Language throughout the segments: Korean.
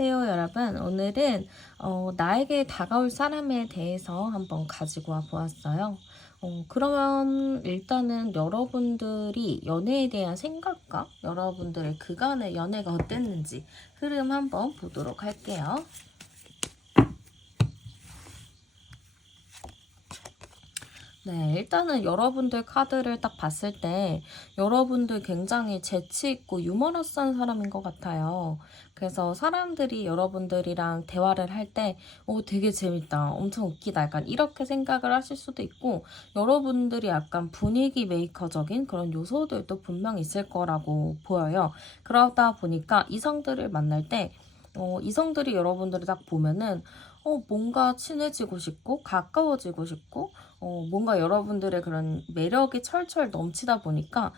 안녕하세요, 여러분. 오늘은 나에게 다가올 사람에 대해서 한번 가지고 와 보았어요. 그러면 일단은 여러분들이 연애에 대한 생각과 여러분들의 그간의 연애가 어땠는지 흐름 한번 보도록 할게요. 네, 일단은 여러분들 카드를 딱 봤을 때 여러분들 굉장히 재치있고 유머러스한 사람인 것 같아요. 그래서 사람들이 여러분들이랑 대화를 할 때 되게 재밌다, 엄청 웃기다, 약간 이렇게 생각을 하실 수도 있고, 여러분들이 약간 분위기 메이커적인 그런 요소들도 분명 있을 거라고 보여요. 그러다 보니까 이성들을 만날 때 이성들이 여러분들을 딱 보면은 뭔가 친해지고 싶고 가까워지고 싶고 뭔가 여러분들의 그런 매력이 철철 넘치다 보니까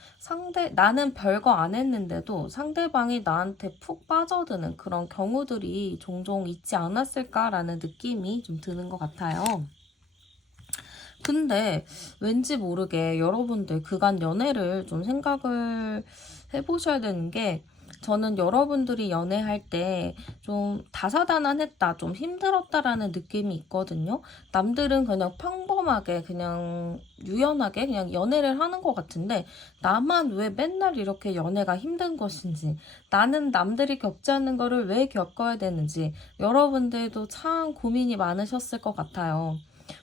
나는 별거 안 했는데도 상대방이 나한테 푹 빠져드는 그런 경우들이 종종 있지 않았을까라는 느낌이 좀 드는 것 같아요. 근데 왠지 모르게 여러분들 그간 연애를 좀 생각을 해보셔야 되는 게, 저는 여러분들이 연애할 때 좀 다사다난했다, 좀 힘들었다라는 느낌이 있거든요. 남들은 그냥 평범하게, 그냥 유연하게 그냥 연애를 하는 것 같은데, 나만 왜 맨날 이렇게 연애가 힘든 것인지, 나는 남들이 겪지 않는 거를 왜 겪어야 되는지, 여러분들도 참 고민이 많으셨을 것 같아요.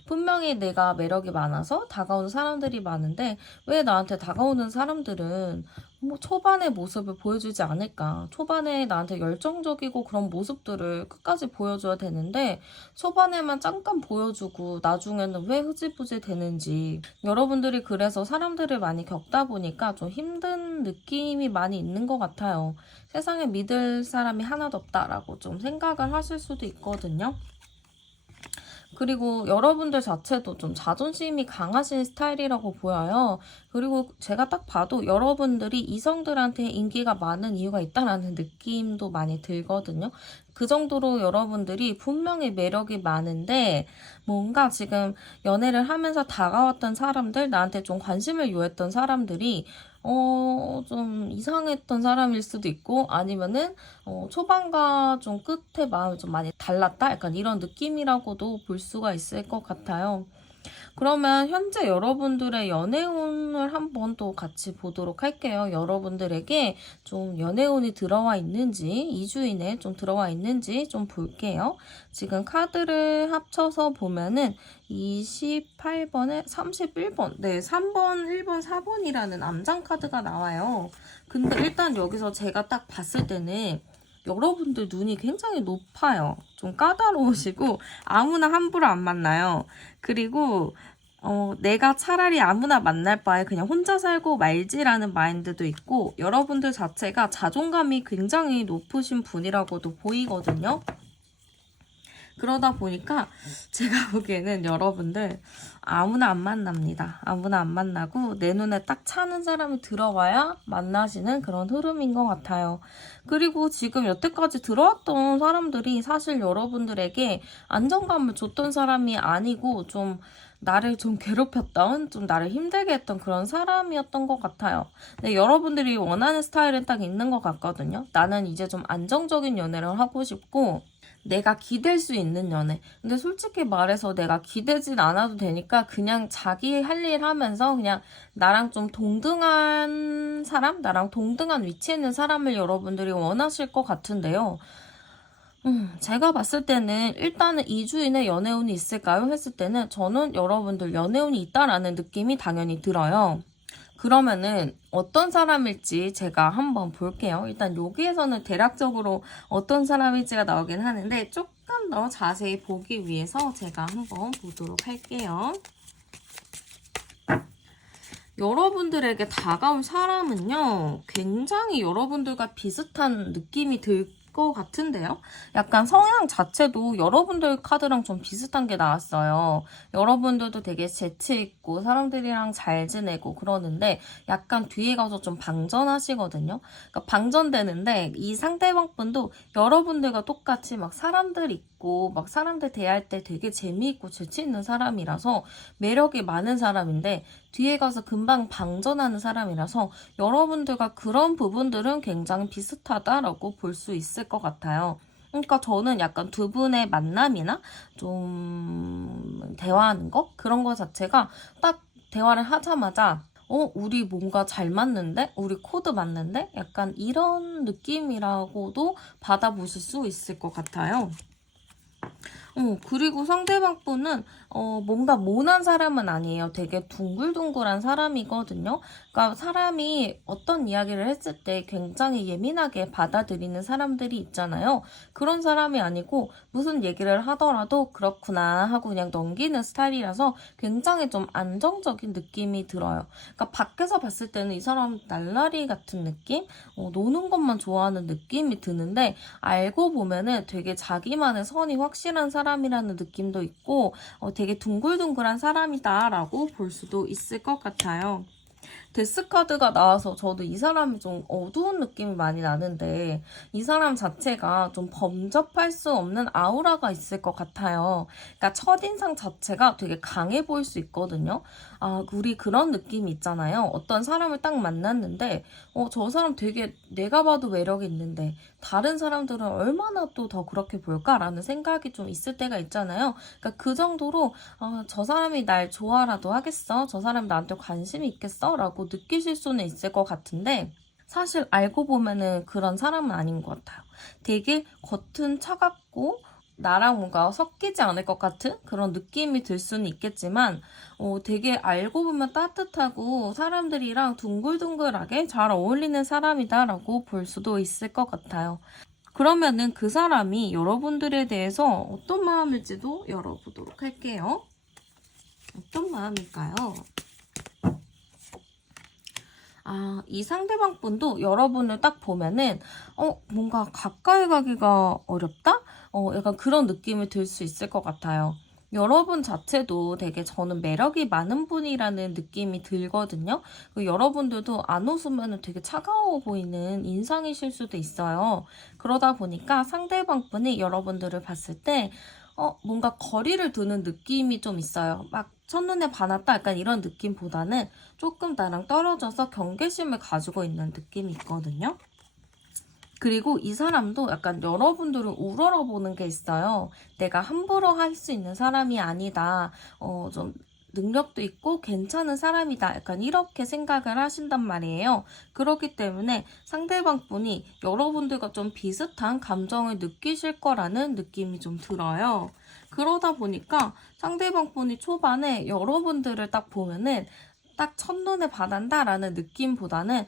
분명히 내가 매력이 많아서 다가오는 사람들이 많은데 왜 나한테 다가오는 사람들은 뭐 초반의 모습을 보여주지 않을까? 초반에 나한테 열정적이고 그런 모습들을 끝까지 보여줘야 되는데 초반에만 잠깐 보여주고 나중에는 왜 흐지부지 되는지, 여러분들이 그래서 사람들을 많이 겪다 보니까 좀 힘든 느낌이 많이 있는 것 같아요. 세상에 믿을 사람이 하나도 없다라고 좀 생각을 하실 수도 있거든요. 그리고 여러분들 자체도 좀 자존심이 강하신 스타일이라고 보여요. 그리고 제가 딱 봐도 여러분들이 이성들한테 인기가 많은 이유가 있다라는 느낌도 많이 들거든요. 그 정도로 여러분들이 분명히 매력이 많은데, 뭔가 지금 연애를 하면서 다가왔던 사람들, 나한테 좀 관심을 요했던 사람들이 좀 이상했던 사람일 수도 있고, 아니면은 초반과 좀 끝에 마음이 좀 많이 달랐다, 약간 이런 느낌이라고도 볼 수가 있을 것 같아요. 그러면 현재 여러분들의 연애운을 한번 또 같이 보도록 할게요. 여러분들에게 좀 연애운이 들어와 있는지, 2주인에 좀 들어와 있는지 좀 볼게요. 지금 카드를 합쳐서 보면은 28번에 31번, 네, 3번, 1번, 4번이라는 암장 카드가 나와요. 근데 일단 여기서 제가 딱 봤을 때는 여러분들 눈이 굉장히 높아요. 좀 까다로우시고 아무나 함부로 안 만나요. 그리고 내가 차라리 아무나 만날 바에 그냥 혼자 살고 말지라는 마인드도 있고, 여러분들 자체가 자존감이 굉장히 높으신 분이라고도 보이거든요. 그러다 보니까 제가 보기에는 여러분들 아무나 안 만납니다. 아무나 안 만나고 내 눈에 딱 차는 사람이 들어와야 만나시는 그런 흐름인 것 같아요. 그리고 지금 여태까지 들어왔던 사람들이 사실 여러분들에게 안정감을 줬던 사람이 아니고 좀 나를 좀 괴롭혔던, 좀 나를 힘들게 했던 그런 사람이었던 것 같아요. 근데 여러분들이 원하는 스타일은 딱 있는 것 같거든요. 나는 이제 좀 안정적인 연애를 하고 싶고 내가 기댈 수 있는 연애. 근데 솔직히 말해서 내가 기대진 않아도 되니까 그냥 자기 할 일 하면서 그냥 나랑 좀 동등한 사람? 나랑 동등한 위치에 있는 사람을 여러분들이 원하실 것 같은데요. 제가 봤을 때는 일단은 이주인의 연애운이 있을까요? 했을 때는 저는 여러분들 연애운이 있다라는 느낌이 당연히 들어요. 그러면은 어떤 사람일지 제가 한번 볼게요. 일단 여기에서는 대략적으로 어떤 사람일지가 나오긴 하는데 조금 더 자세히 보기 위해서 제가 한번 보도록 할게요. 여러분들에게 다가올 사람은요, 굉장히 여러분들과 비슷한 느낌이 들 것 같은데요? 약간 성향 자체도 여러분들 카드랑 좀 비슷한 게 나왔어요. 여러분들도 되게 재치있고 사람들이랑 잘 지내고 그러는데 약간 뒤에 가서 좀 방전하시거든요. 그러니까 방전되는데 이 상대방 분도 여러분들과 똑같이 막 사람들 있고 막 사람들 대할 때 되게 재미있고 재치있는 사람이라서 매력이 많은 사람인데 뒤에 가서 금방 방전하는 사람이라서 여러분들과 그런 부분들은 굉장히 비슷하다라고 볼 수 있을 것 같아요. 그러니까 저는 약간 두 분의 만남이나 좀 대화하는 거? 그런 거 자체가 딱 대화를 하자마자 우리 뭔가 잘 맞는데? 우리 코드 맞는데? 약간 이런 느낌이라고도 받아보실 수 있을 것 같아요. 그리고 상대방 분은 뭔가 모난 사람은 아니에요. 되게 둥글둥글한 사람이거든요. 그러니까 사람이 어떤 이야기를 했을 때 굉장히 예민하게 받아들이는 사람들이 있잖아요. 그런 사람이 아니고 무슨 얘기를 하더라도 그렇구나 하고 그냥 넘기는 스타일이라서 굉장히 좀 안정적인 느낌이 들어요. 그러니까 밖에서 봤을 때는 이 사람 날라리 같은 느낌? 노는 것만 좋아하는 느낌이 드는데 알고 보면은 되게 자기만의 선이 확실한 사람이라는 느낌도 있고 되게 둥글둥글한 사람이다라고 볼 수도 있을 것 같아요. 데스카드가 나와서 저도 이 사람이 좀 어두운 느낌이 많이 나는데 이 사람 자체가 좀 범접할 수 없는 아우라가 있을 것 같아요. 그러니까 첫인상 자체가 되게 강해 보일 수 있거든요. 우리 그런 느낌이 있잖아요. 어떤 사람을 딱 만났는데 저 사람 되게 내가 봐도 매력이 있는데 다른 사람들은 얼마나 또 더 그렇게 볼까라는 생각이 좀 있을 때가 있잖아요. 그러니까 그 정도로 저 사람이 날 좋아라도 하겠어? 저 사람이 나한테 관심이 있겠어? 라고 느끼실 수는 있을 것 같은데 사실 알고 보면은 그런 사람은 아닌 것 같아요. 되게 겉은 차갑고 나랑 뭔가 섞이지 않을 것 같은 그런 느낌이 들 수는 있겠지만 되게 알고 보면 따뜻하고 사람들이랑 둥글둥글하게 잘 어울리는 사람이다라고 볼 수도 있을 것 같아요. 그러면은 그 사람이 여러분들에 대해서 어떤 마음일지도 열어보도록 할게요. 어떤 마음일까요? 이 상대방 분도 여러분을 딱 보면은, 뭔가 가까이 가기가 어렵다? 약간 그런 느낌이 들 수 있을 것 같아요. 여러분 자체도 되게 저는 매력이 많은 분이라는 느낌이 들거든요. 여러분들도 안 웃으면 되게 차가워 보이는 인상이실 수도 있어요. 그러다 보니까 상대방 분이 여러분들을 봤을 때, 뭔가 거리를 두는 느낌이 좀 있어요. 막 첫눈에 반했다 약간 이런 느낌보다는 조금 나랑 떨어져서 경계심을 가지고 있는 느낌이 있거든요. 그리고 이 사람도 약간 여러분들을 우러러보는 게 있어요. 내가 함부로 할 수 있는 사람이 아니다. 좀 능력도 있고 괜찮은 사람이다. 약간 이렇게 생각을 하신단 말이에요. 그렇기 때문에 상대방 분이 여러분들과 좀 비슷한 감정을 느끼실 거라는 느낌이 좀 들어요. 그러다 보니까 상대방 분이 초반에 여러분들을 딱 보면은 딱 첫눈에 반한다라는 느낌보다는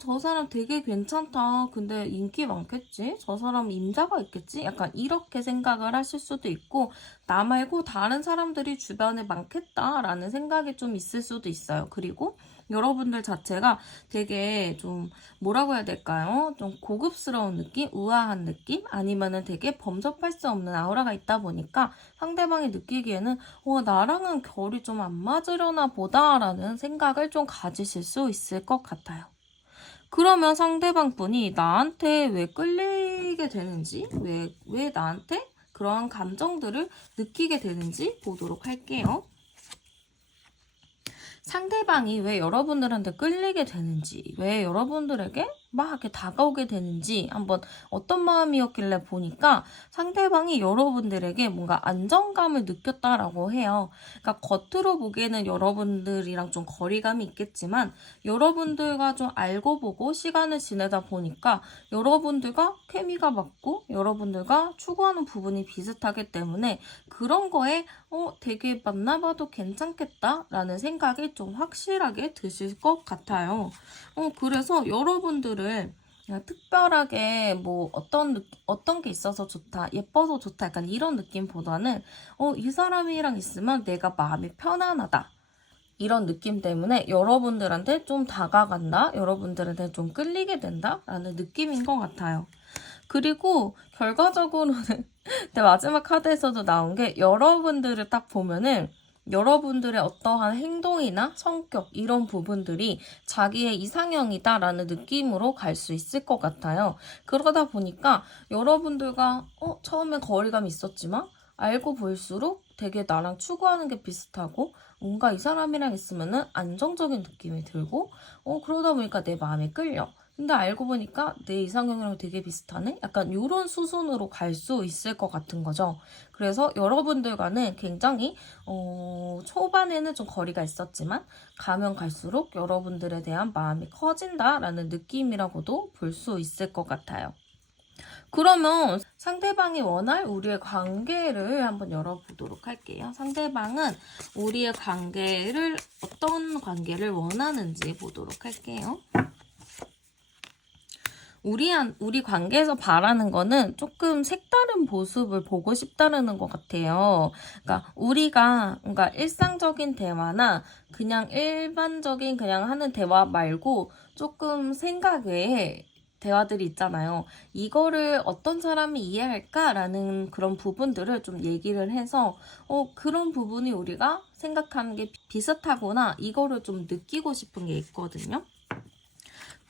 저 사람 되게 괜찮다. 근데 인기 많겠지? 저 사람 임자가 있겠지? 약간 이렇게 생각을 하실 수도 있고 나 말고 다른 사람들이 주변에 많겠다라는 생각이 좀 있을 수도 있어요. 그리고 여러분들 자체가 되게 좀 뭐라고 해야 될까요? 좀 고급스러운 느낌? 우아한 느낌? 아니면은 되게 범접할 수 없는 아우라가 있다 보니까 상대방이 느끼기에는 나랑은 결이 좀 안 맞으려나 보다라는 생각을 좀 가지실 수 있을 것 같아요. 그러면 상대방 분이 나한테 왜 끌리게 되는지, 왜 나한테 그러한 감정들을 느끼게 되는지 보도록 할게요. 상대방이 왜 여러분들한테 끌리게 되는지, 왜 여러분들에게 막 이렇게 다가오게 되는지 한번 어떤 마음이었길래 보니까 상대방이 여러분들에게 뭔가 안정감을 느꼈다라고 해요. 그러니까 겉으로 보기에는 여러분들이랑 좀 거리감이 있겠지만 여러분들과 좀 알고 보고 시간을 지내다 보니까 여러분들과 케미가 맞고 여러분들과 추구하는 부분이 비슷하기 때문에 그런 거에 되게 만나봐도 괜찮겠다라는 생각이 좀 확실하게 드실 것 같아요. 그래서 여러분들을 그냥 특별하게 뭐 어떤 게 있어서 좋다, 예뻐서 좋다 약간 이런 느낌보다는 이 사람이랑 있으면 내가 마음이 편안하다. 이런 느낌 때문에 여러분들한테 좀 다가간다, 여러분들한테 좀 끌리게 된다라는 느낌인 것 같아요. 그리고 결과적으로는 근데 마지막 카드에서도 나온 게 여러분들을 딱 보면은 여러분들의 어떠한 행동이나 성격 이런 부분들이 자기의 이상형이다라는 느낌으로 갈 수 있을 것 같아요. 그러다 보니까 여러분들과 처음엔 거리감이 있었지만 알고 볼수록 되게 나랑 추구하는 게 비슷하고 뭔가 이 사람이랑 있으면은 안정적인 느낌이 들고 그러다 보니까 내 마음에 끌려. 근데 알고 보니까 내 이상형이랑 되게 비슷하네? 약간 이런 수순으로 갈 수 있을 것 같은 거죠. 그래서 여러분들과는 굉장히 초반에는 좀 거리가 있었지만 가면 갈수록 여러분들에 대한 마음이 커진다라는 느낌이라고도 볼 수 있을 것 같아요. 그러면 상대방이 원할 우리의 관계를 한번 열어보도록 할게요. 상대방은 우리의 관계를 어떤 관계를 원하는지 보도록 할게요. 우리 관계에서 바라는 거는 조금 색다른 모습을 보고 싶다는 것 같아요. 그러니까 우리가 뭔가 일상적인 대화나 그냥 일반적인 그냥 하는 대화 말고 조금 생각 외에 대화들이 있잖아요. 이거를 어떤 사람이 이해할까라는 그런 부분들을 좀 얘기를 해서 그런 부분이 우리가 생각하는 게 비슷하거나 이거를 좀 느끼고 싶은 게 있거든요.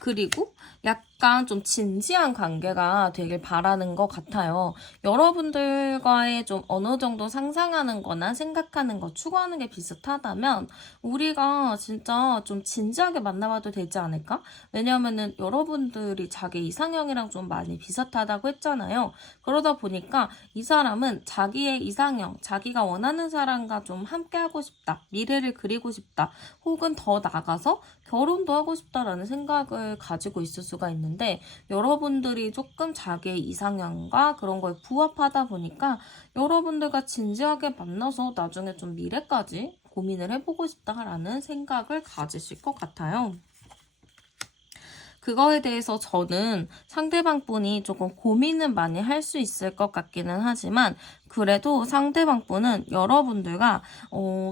그리고 약간 좀 진지한 관계가 되길 바라는 것 같아요. 여러분들과의 좀 어느 정도 상상하는 거나 생각하는 거, 추구하는 게 비슷하다면 우리가 진짜 좀 진지하게 만나봐도 되지 않을까? 왜냐면은 여러분들이 자기 이상형이랑 좀 많이 비슷하다고 했잖아요. 그러다 보니까 이 사람은 자기의 이상형, 자기가 원하는 사람과 좀 함께하고 싶다, 미래를 그리고 싶다, 혹은 더 나아가서 결혼도 하고 싶다라는 생각을 가지고 있을 수가 있는데 여러분들이 조금 자기의 이상형과 그런 거에 부합하다 보니까 여러분들과 진지하게 만나서 나중에 좀 미래까지 고민을 해보고 싶다라는 생각을 가지실 것 같아요. 그거에 대해서 저는 상대방 분이 조금 고민은 많이 할 수 있을 것 같기는 하지만 그래도 상대방 분은 여러분들과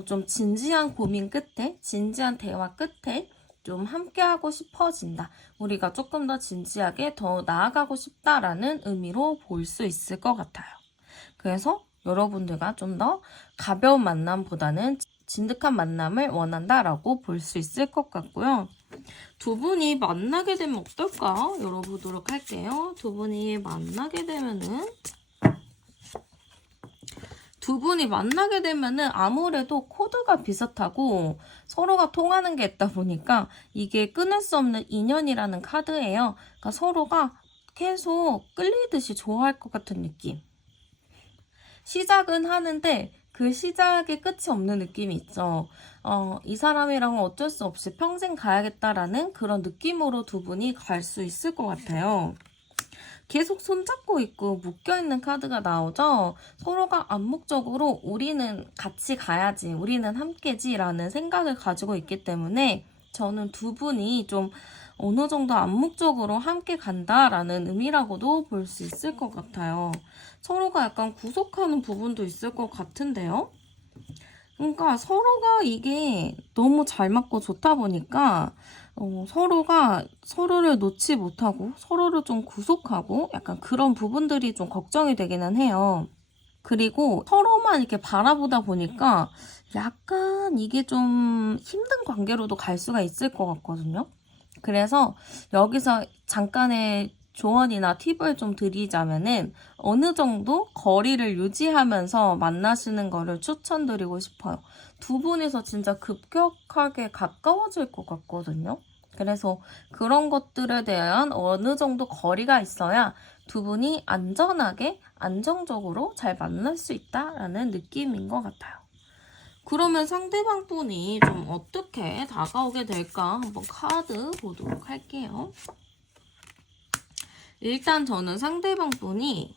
좀 진지한 고민 끝에, 진지한 대화 끝에 좀 함께하고 싶어진다. 우리가 조금 더 진지하게 더 나아가고 싶다라는 의미로 볼 수 있을 것 같아요. 그래서 여러분들과 좀 더 가벼운 만남보다는 진득한 만남을 원한다라고 볼 수 있을 것 같고요. 두 분이 만나게 되면 어떨까? 열어보도록 할게요. 두 분이 만나게 되면은 아무래도 코드가 비슷하고 서로가 통하는 게 있다 보니까 이게 끊을 수 없는 인연이라는 카드예요. 그러니까 서로가 계속 끌리듯이 좋아할 것 같은 느낌. 시작은 하는데 그 시작에 끝이 없는 느낌이 있죠. 이 사람이랑은 어쩔 수 없이 평생 가야겠다라는 그런 느낌으로 두 분이 갈 수 있을 것 같아요. 계속 손잡고 있고 묶여있는 카드가 나오죠. 서로가 암묵적으로 우리는 같이 가야지, 우리는 함께지 라는 생각을 가지고 있기 때문에 저는 두 분이 좀 어느 정도 암묵적으로 함께 간다라는 의미라고도 볼 수 있을 것 같아요. 서로가 약간 구속하는 부분도 있을 것 같은데요. 그러니까 서로가 이게 너무 잘 맞고 좋다 보니까 서로가 서로를 놓지 못하고 서로를 좀 구속하고 약간 그런 부분들이 좀 걱정이 되기는 해요. 그리고 서로만 이렇게 바라보다 보니까 약간 이게 좀 힘든 관계로도 갈 수가 있을 것 같거든요. 그래서 여기서 잠깐의 조언이나 팁을 좀 드리자면은 어느 정도 거리를 유지하면서 만나시는 거를 추천드리고 싶어요. 두 분이서 진짜 급격하게 가까워질 것 같거든요. 그래서 그런 것들에 대한 어느 정도 거리가 있어야 두 분이 안전하게, 안정적으로 잘 만날 수 있다라는 느낌인 것 같아요. 그러면 상대방 분이 좀 어떻게 다가오게 될까 한번 카드 보도록 할게요. 일단 저는 상대방 분이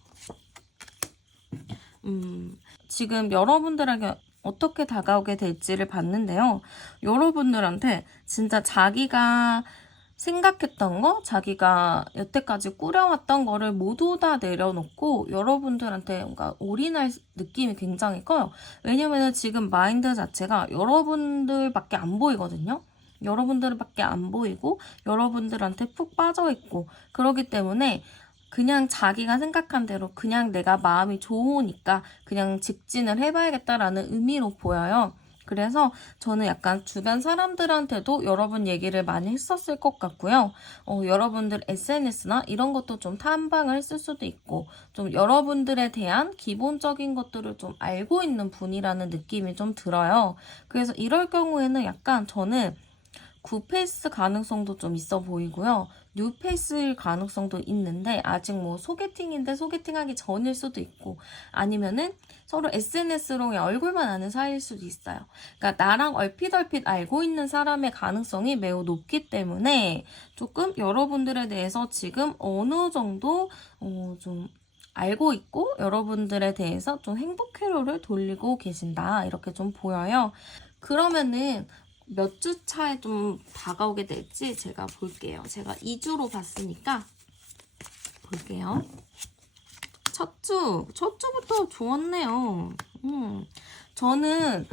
지금 여러분들에게 어떻게 다가오게 될지를 봤는데요. 여러분들한테 진짜 자기가 생각했던 거, 자기가 여태까지 꾸려왔던 거를 모두 다 내려놓고 여러분들한테 뭔가 올인할 느낌이 굉장히 커요. 왜냐면은 지금 마인드 자체가 여러분들밖에 안 보이거든요. 여러분들밖에 안 보이고 여러분들한테 푹 빠져있고 그러기 때문에 그냥 자기가 생각한 대로 그냥 내가 마음이 좋으니까 그냥 직진을 해봐야겠다라는 의미로 보여요. 그래서 저는 약간 주변 사람들한테도 여러분 얘기를 많이 했었을 것 같고요. 여러분들 SNS나 이런 것도 좀 탐방을 했을 수도 있고 좀 여러분들에 대한 기본적인 것들을 좀 알고 있는 분이라는 느낌이 좀 들어요. 그래서 이럴 경우에는 약간 저는 구페이스 가능성도 좀 있어 보이고요. 뉴페이스일 가능성도 있는데 아직 뭐 소개팅인데 소개팅하기 전일 수도 있고 아니면은 서로 SNS로 얼굴만 아는 사이일 수도 있어요. 그러니까 나랑 얼핏 알고 있는 사람의 가능성이 매우 높기 때문에 조금 여러분들에 대해서 지금 어느 정도 좀 알고 있고 여러분들에 대해서 좀 행복 회로를 돌리고 계신다 이렇게 좀 보여요. 그러면은 몇 주 차에 좀 다가오게 될지 제가 볼게요. 제가 2주로 봤으니까 볼게요. 첫 주부터 좋았네요. 저는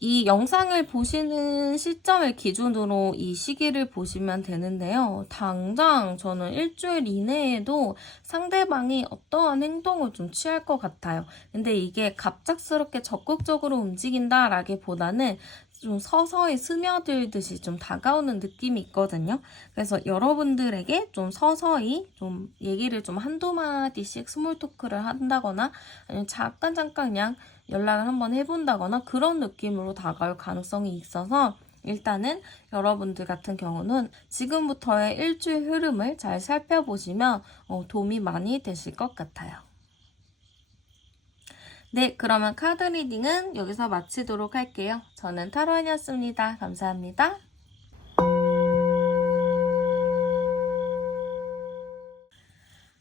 이 영상을 보시는 시점을 기준으로 이 시기를 보시면 되는데요. 당장 저는 일주일 이내에도 상대방이 어떠한 행동을 좀 취할 것 같아요. 근데 이게 갑작스럽게 적극적으로 움직인다라기보다는 좀 서서히 스며들듯이 좀 다가오는 느낌이 있거든요. 그래서 여러분들에게 좀 서서히 좀 얘기를 좀 한두 마디씩 스몰 토크를 한다거나 아니면 잠깐 그냥 연락을 한번 해본다거나 그런 느낌으로 다가올 가능성이 있어서 일단은 여러분들 같은 경우는 지금부터의 일주일 흐름을 잘 살펴보시면 도움이 많이 되실 것 같아요. 네, 그러면 카드 리딩은 여기서 마치도록 할게요. 저는 타로안이었습니다. 감사합니다.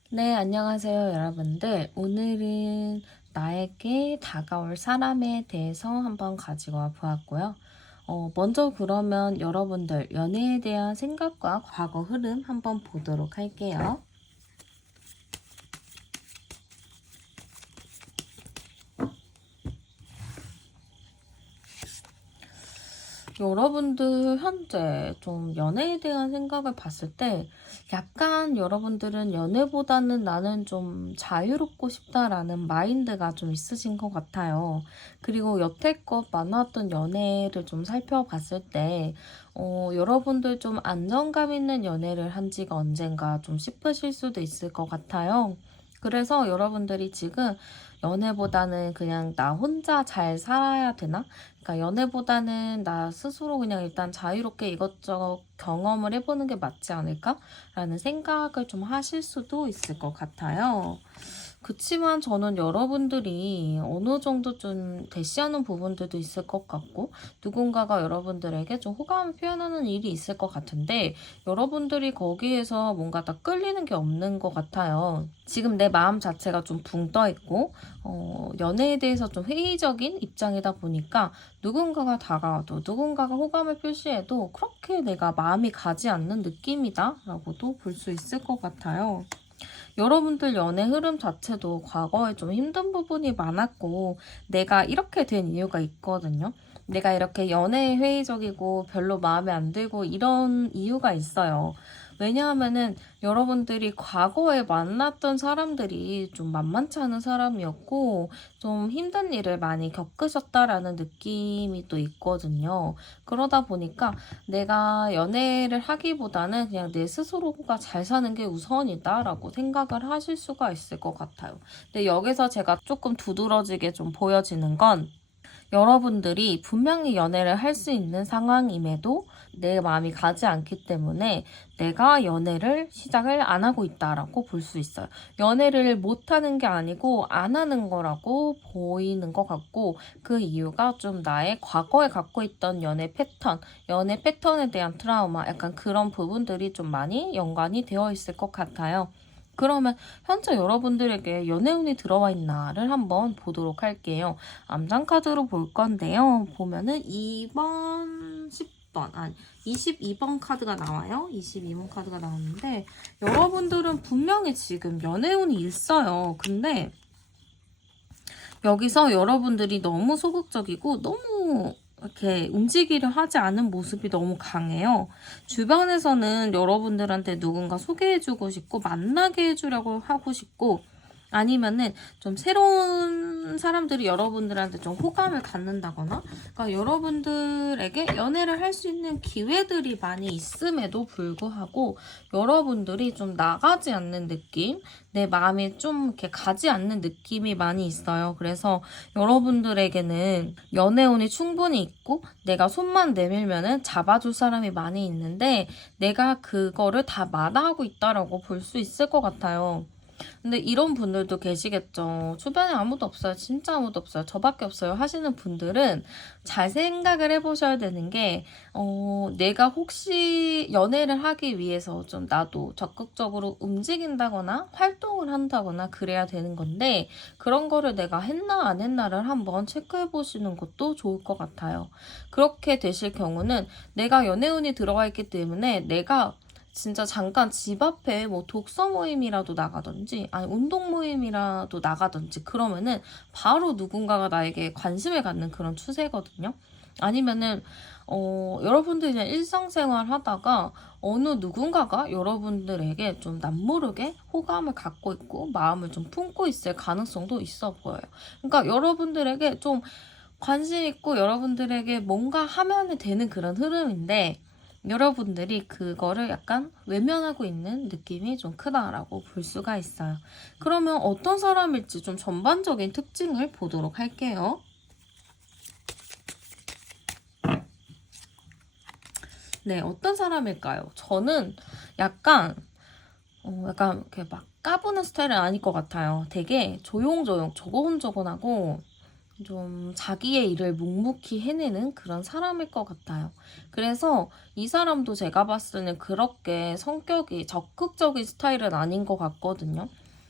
네, 안녕하세요, 여러분들. 오늘은 나에게 다가올 사람에 대해서 한번 가지고 와 보았고요. 먼저 그러면 여러분들 연애에 대한 생각과 과거 흐름 한번 보도록 할게요. 여러분들 현재 좀 연애에 대한 생각을 봤을 때 약간 여러분들은 연애보다는 나는 좀 자유롭고 싶다라는 마인드가 좀 있으신 것 같아요. 그리고 여태껏 만났던 연애를 좀 살펴봤을 때 여러분들 좀 안정감 있는 연애를 한 지가 언젠가 좀 싶으실 수도 있을 것 같아요. 그래서 여러분들이 지금 연애보다는 그냥 나 혼자 잘 살아야 되나? 그러니까 연애보다는 나 스스로 그냥 일단 자유롭게 이것저것 경험을 해보는 게 맞지 않을까라는 생각을 좀 하실 수도 있을 것 같아요. 그치만 저는 여러분들이 어느 정도 좀 대시하는 부분들도 있을 것 같고 누군가가 여러분들에게 좀 호감을 표현하는 일이 있을 것 같은데 여러분들이 거기에서 뭔가 다 끌리는 게 없는 것 같아요. 지금 내 마음 자체가 좀 붕 떠 있고 연애에 대해서 좀 회의적인 입장이다 보니까 누군가가 다가와도 누군가가 호감을 표시해도 그렇게 내가 마음이 가지 않는 느낌이다 라고도 볼 수 있을 것 같아요. 여러분들 연애 흐름 자체도 과거에 좀 힘든 부분이 많았고 내가 이렇게 된 이유가 있거든요. 내가 이렇게 연애에 회의적이고 별로 마음에 안 들고 이런 이유가 있어요. 왜냐하면은 여러분들이 과거에 만났던 사람들이 좀 만만치 않은 사람이었고 좀 힘든 일을 많이 겪으셨다라는 느낌이 또 있거든요. 그러다 보니까 내가 연애를 하기보다는 그냥 내 스스로가 잘 사는 게 우선이다라고 생각을 하실 수가 있을 것 같아요. 근데 여기서 제가 조금 두드러지게 좀 보여지는 건 여러분들이 분명히 연애를 할 수 있는 상황임에도 내 마음이 가지 않기 때문에 내가 연애를 시작을 안 하고 있다라고 볼 수 있어요. 연애를 못하는 게 아니고 안 하는 거라고 보이는 것 같고 그 이유가 좀 나의 과거에 갖고 있던 연애 패턴에 대한 트라우마 약간 그런 부분들이 좀 많이 연관이 되어 있을 것 같아요. 그러면 현재 여러분들에게 연애운이 들어와 있나를 한번 보도록 할게요. 암장카드로 볼 건데요. 보면은 2번, 10번, 아니 22번 카드가 나와요. 22번 카드가 나왔는데 여러분들은 분명히 지금 연애운이 있어요. 근데 여기서 여러분들이 너무 소극적이고 너무 이렇게 움직이려 하지 않은 모습이 너무 강해요. 주변에서는 여러분들한테 누군가 소개해주고 싶고 만나게 해주려고 하고 싶고 아니면은 좀 새로운 그런 사람들이 여러분들한테 좀 호감을 갖는다거나, 그러니까 여러분들에게 연애를 할 수 있는 기회들이 많이 있음에도 불구하고 여러분들이 좀 나가지 않는 느낌, 내 마음이 좀 이렇게 가지 않는 느낌이 많이 있어요. 그래서 여러분들에게는 연애운이 충분히 있고 내가 손만 내밀면은 잡아줄 사람이 많이 있는데 내가 그거를 다 마다하고 있다라고 볼 수 있을 것 같아요. 근데 이런 분들도 계시겠죠. 주변에 아무도 없어요. 진짜 아무도 없어요. 저밖에 없어요. 하시는 분들은 잘 생각을 해보셔야 되는 게, 내가 혹시 연애를 하기 위해서 좀 나도 적극적으로 움직인다거나 활동을 한다거나 그래야 되는 건데, 그런 거를 내가 했나 안 했나를 한번 체크해 보시는 것도 좋을 것 같아요. 그렇게 되실 경우는 내가 연애운이 들어가 있기 때문에 내가 진짜 잠깐 집 앞에 뭐 독서 모임이라도 나가든지 아니 운동 모임이라도 나가든지 그러면은 바로 누군가가 나에게 관심을 갖는 그런 추세거든요. 아니면은 여러분들이 그냥 일상생활 하다가 어느 누군가가 여러분들에게 좀 남모르게 호감을 갖고 있고 마음을 좀 품고 있을 가능성도 있어 보여요. 그러니까 여러분들에게 좀 관심 있고 여러분들에게 뭔가 하면 되는 그런 흐름인데 여러분들이 그거를 약간 외면하고 있는 느낌이 좀 크다라고 볼 수가 있어요. 그러면 어떤 사람일지 좀 전반적인 특징을 보도록 할게요. 네, 어떤 사람일까요? 저는 약간 이렇게 막 까부는 스타일은 아닐 것 같아요. 되게 조용조용, 조곤조곤하고 좀 자기의 일을 묵묵히 해내는 그런 사람일 것 같아요. 그래서 이 사람도 제가 봤을 때는 그렇게 성격이 적극적인 스타일은 아닌 것 같거든요.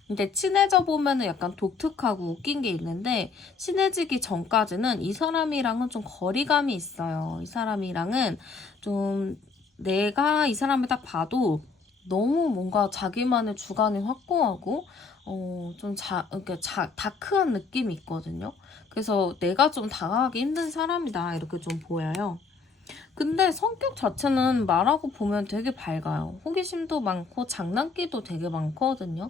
근데 친해져 보면은 약간 독특하고 웃긴 게 있는데 친해지기 전까지는 이 사람이랑은 좀 거리감이 있어요. 이 사람이랑은 좀 내가 이 사람을 딱 봐도 너무 뭔가 자기만의 주관이 확고하고 이렇게 다크한 느낌이 있거든요. 그래서 내가 좀 다가가기 힘든 사람이다 이렇게 좀 보여요. 근데 성격 자체는 말하고 보면 되게 밝아요. 호기심도 많고 장난기도 되게 많거든요.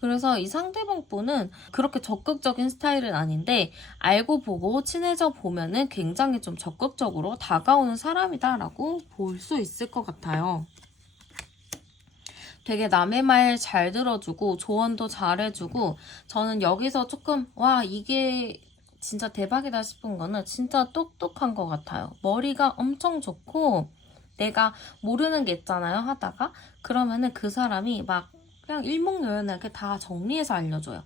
그래서 이 상대방 분은 그렇게 적극적인 스타일은 아닌데 알고 보고 친해져 보면은 굉장히 좀 적극적으로 다가오는 사람이다라고 볼 수 있을 것 같아요. 되게 남의 말 잘 들어주고 조언도 잘해주고 저는 여기서 조금 와 이게 진짜 대박이다 싶은 거는 진짜 똑똑한 것 같아요. 머리가 엄청 좋고 내가 모르는 게 있잖아요 하다가 그러면은 그 사람이 막 그냥 일목요연하게 다 정리해서 알려줘요.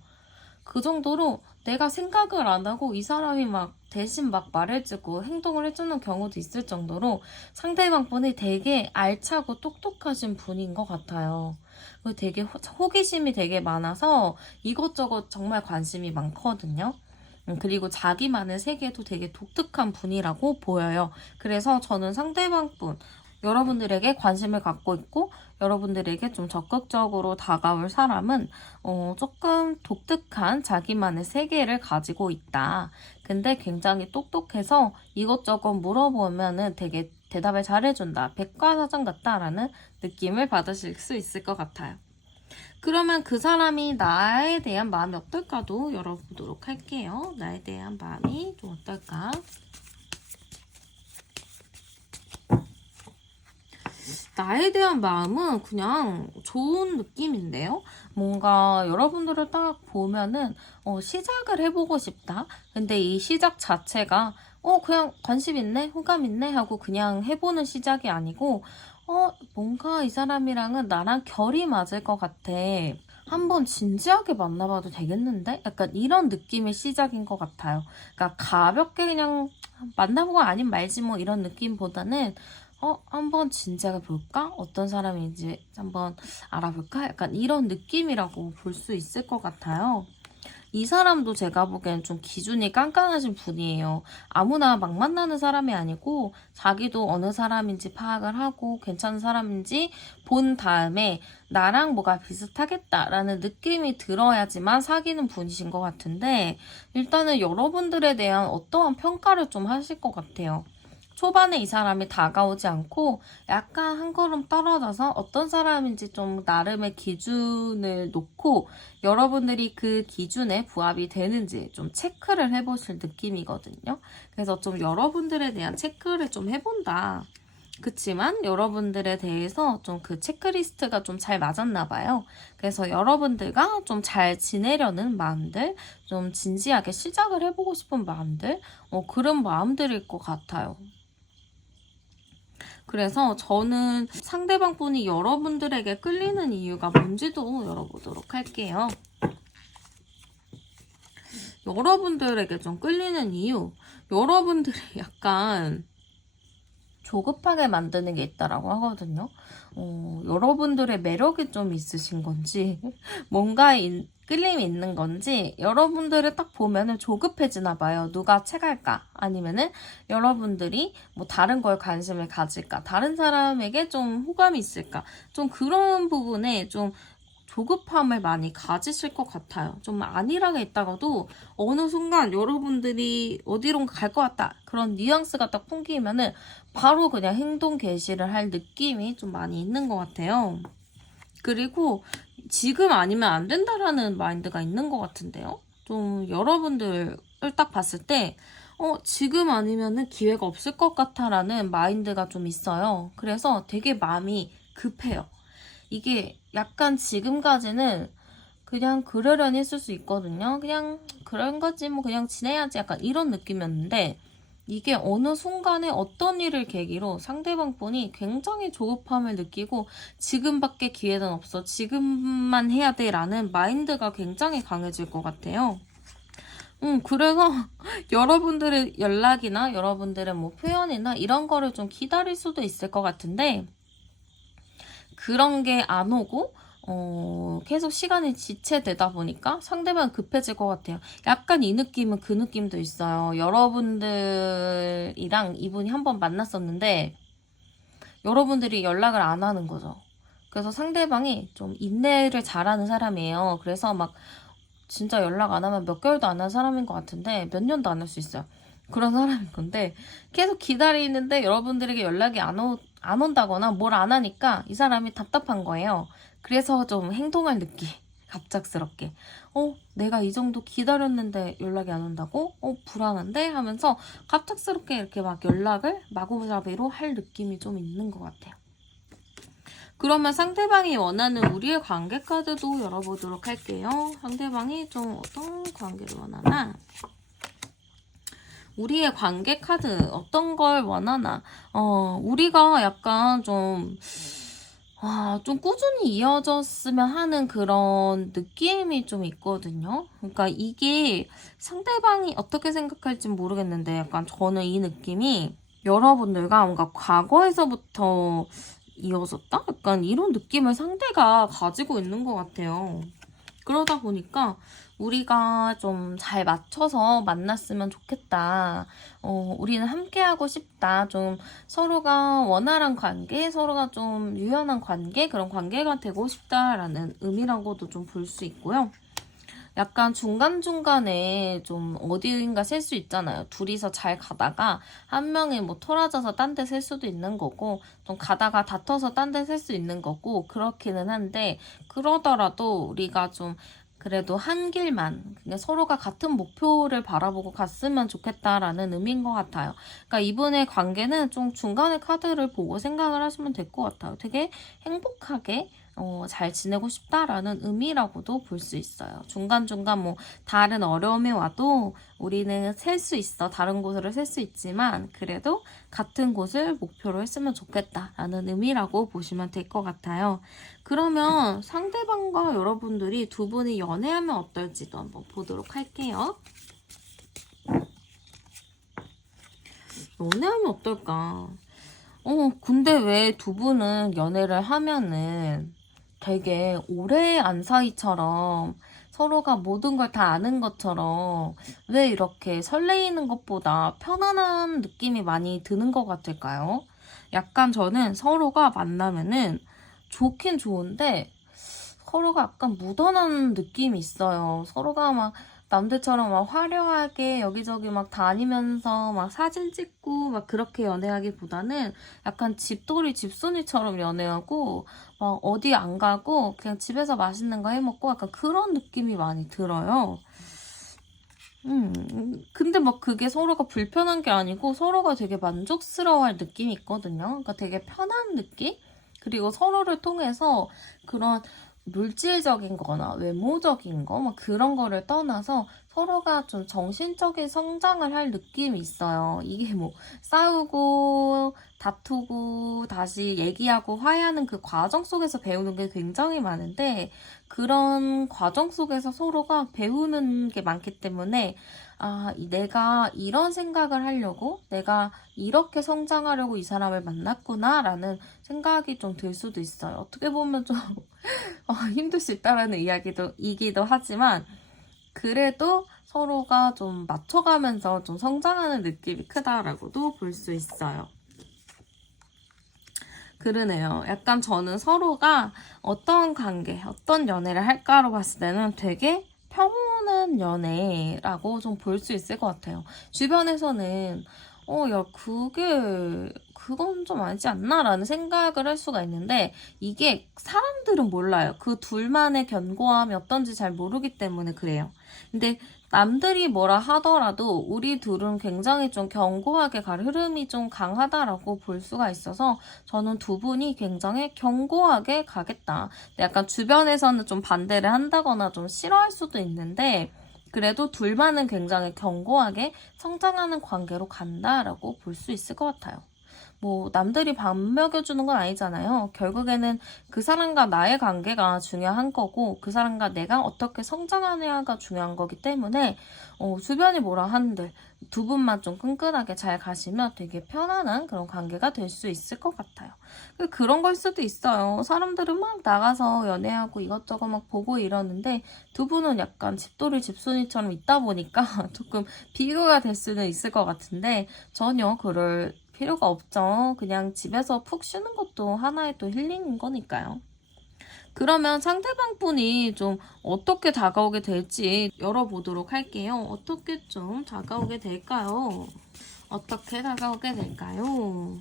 그 정도로 내가 생각을 안 하고 이 사람이 막 대신 막 말해주고 행동을 해주는 경우도 있을 정도로 상대방 분이 되게 알차고 똑똑하신 분인 것 같아요. 되게 호기심이 되게 많아서 이것저것 정말 관심이 많거든요. 그리고 자기만의 세계도 되게 독특한 분이라고 보여요. 그래서 저는 상대방 분, 여러분들에게 관심을 갖고 있고 여러분들에게 좀 적극적으로 다가올 사람은 조금 독특한 자기만의 세계를 가지고 있다. 근데 굉장히 똑똑해서 이것저것 물어보면은 되게 대답을 잘해준다. 백과사전 같다라는 느낌을 받으실 수 있을 것 같아요. 그러면 그 사람이 나에 대한 마음이 어떨까도 열어보도록 할게요. 나에 대한 마음이 좀 어떨까? 나에 대한 마음은 그냥 좋은 느낌인데요. 뭔가 여러분들을 딱 보면은 시작을 해보고 싶다. 근데 이 시작 자체가 그냥 관심 있네, 호감 있네 하고 그냥 해보는 시작이 아니고 뭔가 이 사람이랑은 나랑 결이 맞을 것 같아. 한번 진지하게 만나봐도 되겠는데? 약간 이런 느낌의 시작인 것 같아요. 그러니까 가볍게 그냥 만나보고 아님 말지 뭐 이런 느낌보다는 한번 진지하게 볼까? 어떤 사람인지 한번 알아볼까? 약간 이런 느낌이라고 볼 수 있을 것 같아요. 이 사람도 제가 보기엔 좀 기준이 깐깐하신 분이에요. 아무나 막 만나는 사람이 아니고 자기도 어느 사람인지 파악을 하고 괜찮은 사람인지 본 다음에 나랑 뭐가 비슷하겠다라는 느낌이 들어야지만 사귀는 분이신 것 같은데 일단은 여러분들에 대한 어떠한 평가를 좀 하실 것 같아요. 초반에 이 사람이 다가오지 않고 약간 한 걸음 떨어져서 어떤 사람인지 좀 나름의 기준을 놓고 여러분들이 그 기준에 부합이 되는지 좀 체크를 해보실 느낌이거든요. 그래서 좀 여러분들에 대한 체크를 좀 해본다. 그치만 여러분들에 대해서 좀 그 체크리스트가 좀 잘 맞았나 봐요. 그래서 여러분들과 좀 잘 지내려는 마음들, 좀 진지하게 시작을 해보고 싶은 마음들, 그런 마음들일 것 같아요. 그래서 저는 상대방 분이 여러분들에게 끌리는 이유가 뭔지도 열어보도록 할게요. 여러분들에게 좀 끌리는 이유, 여러분들이 약간 조급하게 만드는 게 있다라고 하거든요. 여러분들의 매력이 좀 있으신 건지 뭔가 끌림이 있는 건지 여러분들을 딱 보면은 조급해지나 봐요. 누가 채갈까? 아니면은 여러분들이 뭐 다른 걸 관심을 가질까? 다른 사람에게 좀 호감이 있을까? 좀 그런 부분에 좀 조급함을 많이 가지실 것 같아요. 좀 안일하게 있다가도 어느 순간 여러분들이 어디론가 갈 것 같다. 그런 뉘앙스가 딱 풍기면은 바로 그냥 행동 개시를 할 느낌이 좀 많이 있는 것 같아요. 그리고 지금 아니면 안 된다라는 마인드가 있는 것 같은데요. 좀 여러분들을 딱 봤을 때 지금 아니면은 기회가 없을 것 같아라는 마인드가 좀 있어요. 그래서 되게 마음이 급해요. 이게 약간 지금까지는 그냥 그러려니 했을 수 있거든요. 그냥 그런 거지 뭐 그냥 지내야지 약간 이런 느낌이었는데 이게 어느 순간에 어떤 일을 계기로 상대방 분이 굉장히 조급함을 느끼고 지금밖에 기회는 없어. 지금만 해야 돼 라는 마인드가 굉장히 강해질 것 같아요. 그래서 여러분들의 연락이나 여러분들의 뭐 표현이나 이런 거를 좀 기다릴 수도 있을 것 같은데 그런 게 안 오고 계속 시간이 지체되다 보니까 상대방이 급해질 것 같아요. 약간 이 느낌은 그 느낌도 있어요. 여러분들이랑 이분이 한번 만났었는데 여러분들이 연락을 안 하는 거죠. 그래서 상대방이 좀 인내를 잘하는 사람이에요. 그래서 막 진짜 연락 안 하면 몇 개월도 안 한 사람인 것 같은데 몇 년도 안 할 수 있어요. 그런 사람인 건데 계속 기다리는데 여러분들에게 연락이 안 온다거나 뭘 안 하니까 이 사람이 답답한 거예요. 그래서 좀 행동할 느낌. 갑작스럽게. 내가 이 정도 기다렸는데 연락이 안 온다고? 불안한데? 하면서 갑작스럽게 이렇게 막 연락을 마구잡이로 할 느낌이 좀 있는 것 같아요. 그러면 상대방이 원하는 우리의 관계 카드도 열어보도록 할게요. 상대방이 좀 어떤 관계를 원하나? 우리의 관계 카드 어떤 걸 원하나? 우리가 약간 좀 꾸준히 이어졌으면 하는 그런 느낌이 좀 있거든요. 그러니까 이게 상대방이 어떻게 생각할지 모르겠는데 약간 저는 이 느낌이 여러분들과 뭔가 과거에서부터 이어졌다? 약간 이런 느낌을 상대가 가지고 있는 것 같아요. 그러다 보니까 우리가 좀 잘 맞춰서 만났으면 좋겠다. 우리는 함께하고 싶다. 좀 서로가 원활한 관계, 서로가 좀 유연한 관계, 그런 관계가 되고 싶다라는 의미라고도 좀 볼 수 있고요. 약간 중간중간에 좀 어디인가 셀 수 있잖아요. 둘이서 잘 가다가 한 명이 뭐 토라져서 딴 데 셀 수도 있는 거고 좀 가다가 다퉈서 딴 데 셀 수 있는 거고 그렇기는 한데 그러더라도 우리가 좀 그래도 한 길만 그냥 서로가 같은 목표를 바라보고 갔으면 좋겠다라는 의미인 것 같아요. 그러니까 이분의 관계는 좀 중간의 카드를 보고 생각을 하시면 될 것 같아요. 되게 행복하게 잘 지내고 싶다라는 의미라고도 볼 수 있어요. 중간중간 뭐 다른 어려움이 와도 우리는 셀 수 있어. 다른 곳으로 셀 수 있지만 그래도 같은 곳을 목표로 했으면 좋겠다라는 의미라고 보시면 될 것 같아요. 그러면 상대방과 여러분들이 두 분이 연애하면 어떨지도 한번 보도록 할게요. 연애하면 어떨까? 근데 왜 두 분은 연애를 하면은 되게 오래 안 사이처럼 서로가 모든 걸 다 아는 것처럼 왜 이렇게 설레이는 것보다 편안한 느낌이 많이 드는 것 같을까요? 약간 저는 서로가 만나면은 좋긴 좋은데 서로가 약간 묻어나는 느낌이 있어요. 서로가 막 남들처럼 막 화려하게 여기저기 막 다니면서 막 사진 찍고 막 그렇게 연애하기보다는 약간 집돌이 집순이처럼 연애하고 막 어디 안 가고 그냥 집에서 맛있는 거 해먹고 약간 그런 느낌이 많이 들어요. 근데 막 그게 서로가 불편한 게 아니고 서로가 되게 만족스러워할 느낌이 있거든요. 그러니까 되게 편한 느낌? 그리고 서로를 통해서 그런 물질적인 거나 외모적인 거, 막 그런 거를 떠나서 서로가 좀 정신적인 성장을 할 느낌이 있어요. 이게 뭐 싸우고 다투고 다시 얘기하고 화해하는 그 과정 속에서 배우는 게 굉장히 많은데 그런 과정 속에서 서로가 배우는 게 많기 때문에 내가 이런 생각을 하려고 내가 이렇게 성장하려고 이 사람을 만났구나 라는 생각이 좀 들 수도 있어요. 어떻게 보면 좀 힘들 수 있다라는 이기도 하지만 그래도 서로가 좀 맞춰가면서 좀 성장하는 느낌이 크다라고도 볼 수 있어요. 그러네요. 약간 저는 서로가 어떤 관계, 어떤 연애를 할까로 봤을 때는 되게 평온한 연애라고 좀 볼 수 있을 것 같아요. 주변에서는 야, 그건 좀 아니지 않나? 라는 생각을 할 수가 있는데, 이게 사람들은 몰라요. 그 둘만의 견고함이 어떤지 잘 모르기 때문에 그래요. 근데 남들이 뭐라 하더라도 우리 둘은 굉장히 좀 견고하게 갈 흐름이 좀 강하다라고 볼 수가 있어서 저는 두 분이 굉장히 견고하게 가겠다. 약간 주변에서는 좀 반대를 한다거나 좀 싫어할 수도 있는데, 그래도 둘만은 굉장히 견고하게 성장하는 관계로 간다라고 볼 수 있을 것 같아요. 뭐 남들이 밥 먹여주는 건 아니잖아요. 결국에는 그 사람과 나의 관계가 중요한 거고 그 사람과 내가 어떻게 성장하느냐가 중요한 거기 때문에 주변이 뭐라 하는들 두 분만 좀 끈끈하게 잘 가시면 되게 편안한 그런 관계가 될 수 있을 것 같아요. 그런 걸 수도 있어요. 사람들은 막 나가서 연애하고 이것저것 막 보고 이러는데 두 분은 약간 집돌이 집순이처럼 있다 보니까 조금 비교가 될 수는 있을 것 같은데 전혀 그럴 필요가 없죠. 그냥 집에서 푹 쉬는 것도 하나의 또 힐링인 거니까요. 그러면 상대방 분이 좀 어떻게 다가오게 될지 열어보도록 할게요. 어떻게 좀 다가오게 될까요? 어떻게 다가오게 될까요?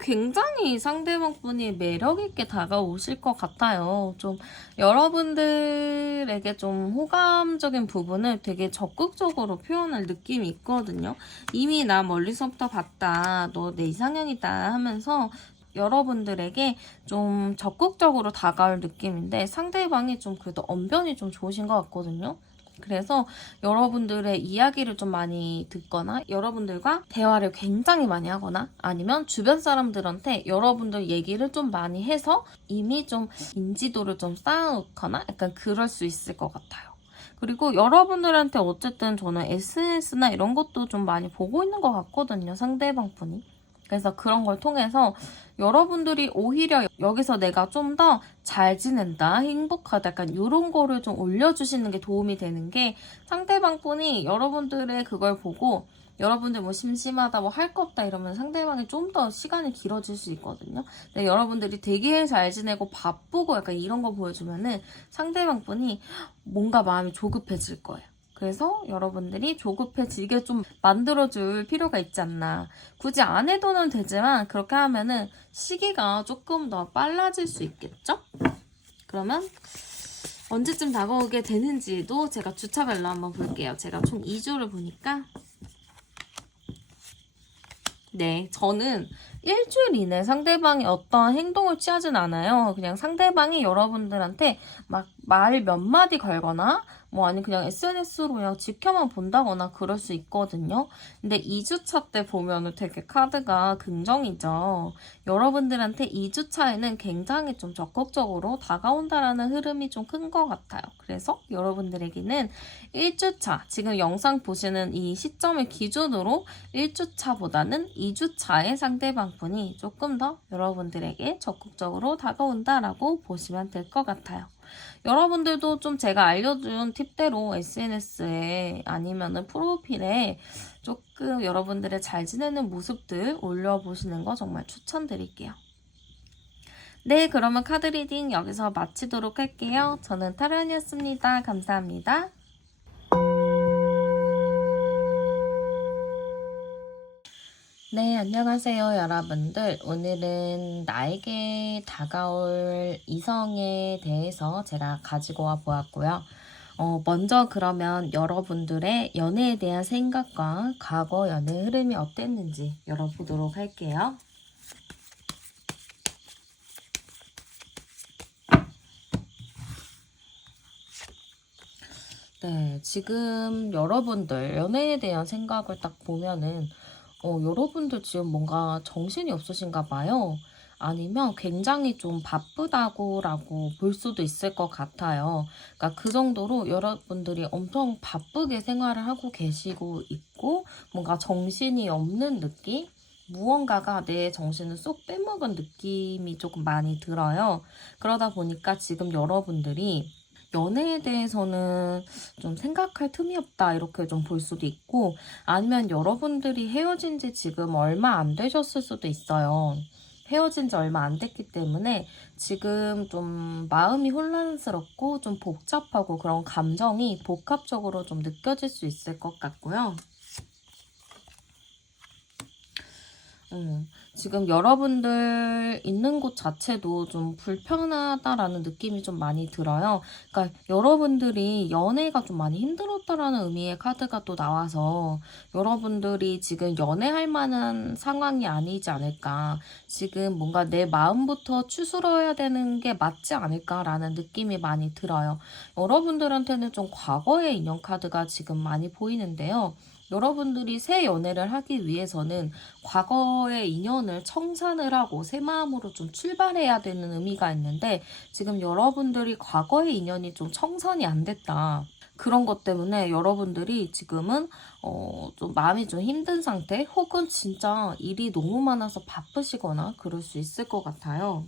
굉장히 상대방 분이 매력있게 다가오실 것 같아요. 좀 여러분들에게 좀 호감적인 부분을 되게 적극적으로 표현할 느낌이 있거든요. 이미 나 멀리서부터 봤다. 너 내 이상형이다 하면서 여러분들에게 좀 적극적으로 다가올 느낌인데 상대방이 좀 그래도 언변이 좀 좋으신 것 같거든요. 그래서 여러분들의 이야기를 좀 많이 듣거나 여러분들과 대화를 굉장히 많이 하거나 아니면 주변 사람들한테 여러분들 얘기를 좀 많이 해서 이미 좀 인지도를 좀 쌓아놓거나 약간 그럴 수 있을 것 같아요. 그리고 여러분들한테 어쨌든 저는 SNS나 이런 것도 좀 많이 보고 있는 것 같거든요. 상대방 분이. 그래서 그런 걸 통해서 여러분들이 오히려 여기서 내가 좀 더 잘 지낸다, 행복하다, 약간 이런 거를 좀 올려주시는 게 도움이 되는 게 상대방 분이 여러분들의 그걸 보고 여러분들 뭐 심심하다, 뭐 할 거 없다 이러면 상대방이 좀 더 시간이 길어질 수 있거든요. 근데 여러분들이 되게 잘 지내고 바쁘고 약간 이런 거 보여주면은 상대방 분이 뭔가 마음이 조급해질 거예요. 그래서 여러분들이 조급해지게 좀 만들어줄 필요가 있지 않나. 굳이 안 해도는 되지만 그렇게 하면은 시기가 조금 더 빨라질 수 있겠죠? 그러면 언제쯤 다가오게 되는지도 제가 주차별로 한번 볼게요. 제가 총 2주를 보니까 네, 저는 일주일 이내 상대방이 어떤 행동을 취하진 않아요. 그냥 상대방이 여러분들한테 막 말 몇 마디 걸거나 뭐 아니면 그냥 SNS로 그냥 지켜만 본다거나 그럴 수 있거든요. 근데 2주차 때 보면은 되게 카드가 긍정이죠. 여러분들한테 2주차에는 굉장히 좀 적극적으로 다가온다라는 흐름이 좀 큰 것 같아요. 그래서 여러분들에게는 1주차, 지금 영상 보시는 이 시점을 기준으로 1주차보다는 2주차의 상대방 분이 조금 더 여러분들에게 적극적으로 다가온다라고 보시면 될 것 같아요. 여러분들도 좀 제가 알려준 팁대로 SNS에 아니면은 프로필에 조금 여러분들의 잘 지내는 모습들 올려보시는 거 정말 추천드릴게요. 네, 그러면 카드 리딩 여기서 마치도록 할게요. 저는 타로연이었습니다. 감사합니다. 네, 안녕하세요, 여러분들. 오늘은 나에게 다가올 이성에 대해서 제가 가지고 와 보았고요. 먼저 그러면 여러분들의 연애에 대한 생각과 과거 연애 흐름이 어땠는지 열어보도록 할게요. 네, 지금 여러분들 연애에 대한 생각을 딱 보면은 여러분들 지금 뭔가 정신이 없으신가 봐요. 아니면 굉장히 좀 바쁘다고라고 볼 수도 있을 것 같아요. 그러니까 그 정도로 여러분들이 엄청 바쁘게 생활을 하고 계시고 있고 뭔가 정신이 없는 느낌? 무언가가 내 정신을 쏙 빼먹은 느낌이 조금 많이 들어요. 그러다 보니까 지금 여러분들이 연애에 대해서는 좀 생각할 틈이 없다 이렇게 좀 볼 수도 있고 아니면 여러분들이 헤어진 지 지금 얼마 안 되셨을 수도 있어요. 헤어진 지 얼마 안 됐기 때문에 지금 좀 마음이 혼란스럽고 좀 복잡하고 그런 감정이 복합적으로 좀 느껴질 수 있을 것 같고요. 지금 여러분들 있는 곳 자체도 좀 불편하다라는 느낌이 좀 많이 들어요. 그러니까 여러분들이 연애가 좀 많이 힘들었다라는 의미의 카드가 또 나와서 여러분들이 지금 연애할 만한 상황이 아니지 않을까. 지금 뭔가 내 마음부터 추스러야 되는 게 맞지 않을까라는 느낌이 많이 들어요. 여러분들한테는 좀 과거의 인연 카드가 지금 많이 보이는데요. 여러분들이 새 연애를 하기 위해서는 과거의 인연을 청산을 하고 새 마음으로 좀 출발해야 되는 의미가 있는데 지금 여러분들이 과거의 인연이 좀 청산이 안 됐다. 그런 것 때문에 여러분들이 지금은 좀 마음이 좀 힘든 상태 혹은 진짜 일이 너무 많아서 바쁘시거나 그럴 수 있을 것 같아요.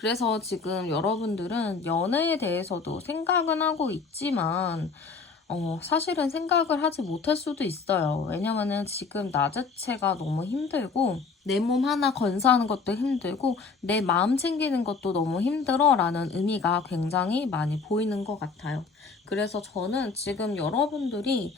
그래서 지금 여러분들은 연애에 대해서도 생각은 하고 있지만 사실은 생각을 하지 못할 수도 있어요. 왜냐면은 지금 나 자체가 너무 힘들고, 내 몸 하나 건사하는 것도 힘들고, 내 마음 챙기는 것도 너무 힘들어 라는 의미가 굉장히 많이 보이는 것 같아요. 그래서 저는 지금 여러분들이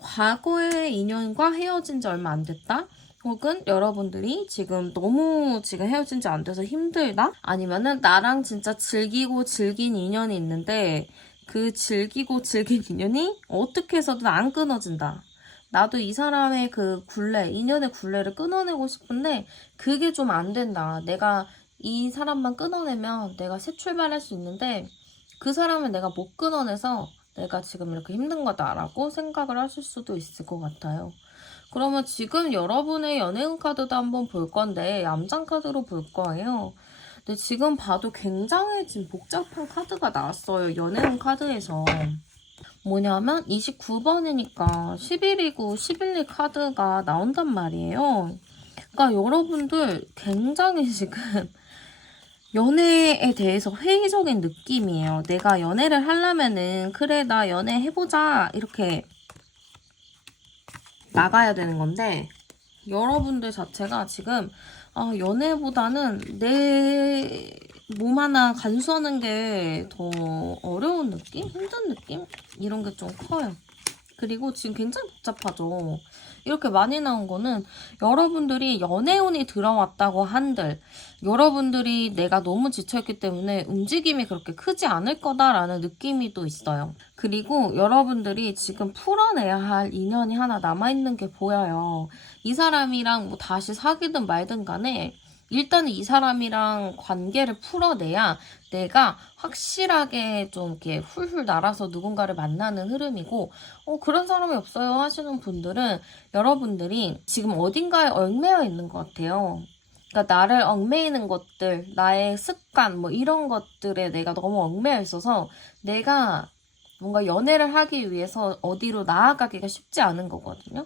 과거의 인연과 헤어진 지 얼마 안 됐다? 혹은 여러분들이 지금 너무 지금 헤어진 지 안 돼서 힘들다? 아니면은 나랑 진짜 즐기고 즐긴 인연이 있는데 그 즐기고 즐긴 인연이 어떻게 해서든 안 끊어진다. 나도 이 사람의 그 굴레, 인연의 굴레를 끊어내고 싶은데 그게 좀 안 된다. 내가 이 사람만 끊어내면 내가 새 출발할 수 있는데 그 사람을 내가 못 끊어내서 내가 지금 이렇게 힘든 거다라고 생각을 하실 수도 있을 것 같아요. 그러면 지금 여러분의 연예운 카드도 한번 볼 건데 얌장 카드로 볼 거예요. 근데 지금 봐도 굉장히 지금 복잡한 카드가 나왔어요. 연예운 카드에서. 뭐냐면 29번이니까 11이고 11리 카드가 나온단 말이에요. 그러니까 여러분들 굉장히 지금 연애에 대해서 회의적인 느낌이에요. 내가 연애를 하려면은 그래 나 연애 해보자 이렇게 나가야 되는 건데 여러분들 자체가 지금 연애보다는 내 몸 하나 간수하는 게 더 어려운 느낌? 힘든 느낌? 이런 게 좀 커요. 그리고 지금 굉장히 복잡하죠. 이렇게 많이 나온 거는 여러분들이 연애운이 들어왔다고 한들 여러분들이 내가 너무 지쳐있기 때문에 움직임이 그렇게 크지 않을 거다라는 느낌이 또 있어요. 그리고 여러분들이 지금 풀어내야 할 인연이 하나 남아있는 게 보여요. 이 사람이랑 뭐 다시 사귀든 말든 간에 일단 이 사람이랑 관계를 풀어내야 내가 확실하게 좀 이렇게 훌훌 날아서 누군가를 만나는 흐름이고, 그런 사람이 없어요 하시는 분들은 여러분들이 지금 어딘가에 얽매여 있는 것 같아요. 그러니까 나를 얽매이는 것들, 나의 습관, 뭐 이런 것들에 내가 너무 얽매여 있어서 내가 뭔가 연애를 하기 위해서 어디로 나아가기가 쉽지 않은 거거든요.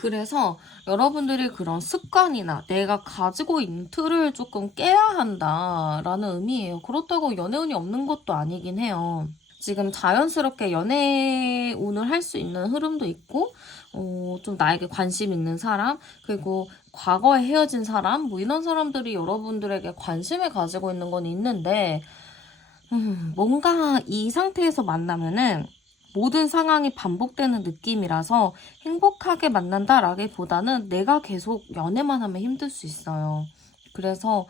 그래서 여러분들이 그런 습관이나 내가 가지고 있는 틀을 조금 깨야 한다라는 의미예요. 그렇다고 연애운이 없는 것도 아니긴 해요. 지금 자연스럽게 연애운을 할 수 있는 흐름도 있고, 좀 나에게 관심 있는 사람, 그리고 과거에 헤어진 사람, 뭐 이런 사람들이 여러분들에게 관심을 가지고 있는 건 있는데, 뭔가 이 상태에서 만나면은 모든 상황이 반복되는 느낌이라서 행복하게 만난다라기보다는 내가 계속 연애만 하면 힘들 수 있어요. 그래서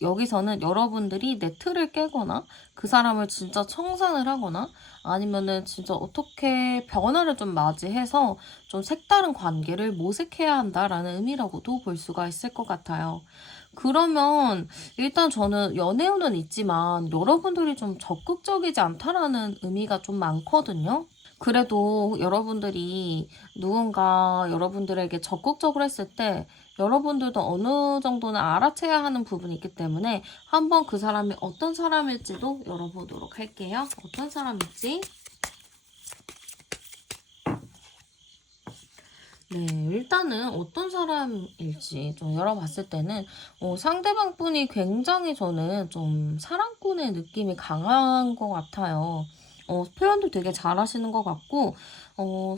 여기서는 여러분들이 내 틀을 깨거나 그 사람을 진짜 청산을 하거나 아니면은 진짜 어떻게 변화를 좀 맞이해서 좀 색다른 관계를 모색해야 한다라는 의미라고도 볼 수가 있을 것 같아요. 그러면 일단 저는 연애운은 있지만 여러분들이 좀 적극적이지 않다라는 의미가 좀 많거든요. 그래도 여러분들이 누군가 여러분들에게 적극적으로 했을 때 여러분들도 어느 정도는 알아채야 하는 부분이 있기 때문에 한번 그 사람이 어떤 사람일지도 열어보도록 할게요. 어떤 사람일지. 네, 일단은 어떤 사람일지 좀 열어봤을 때는 상대방 분이 굉장히 저는 좀 사랑꾼의 느낌이 강한 것 같아요. 표현도 되게 잘하시는 것 같고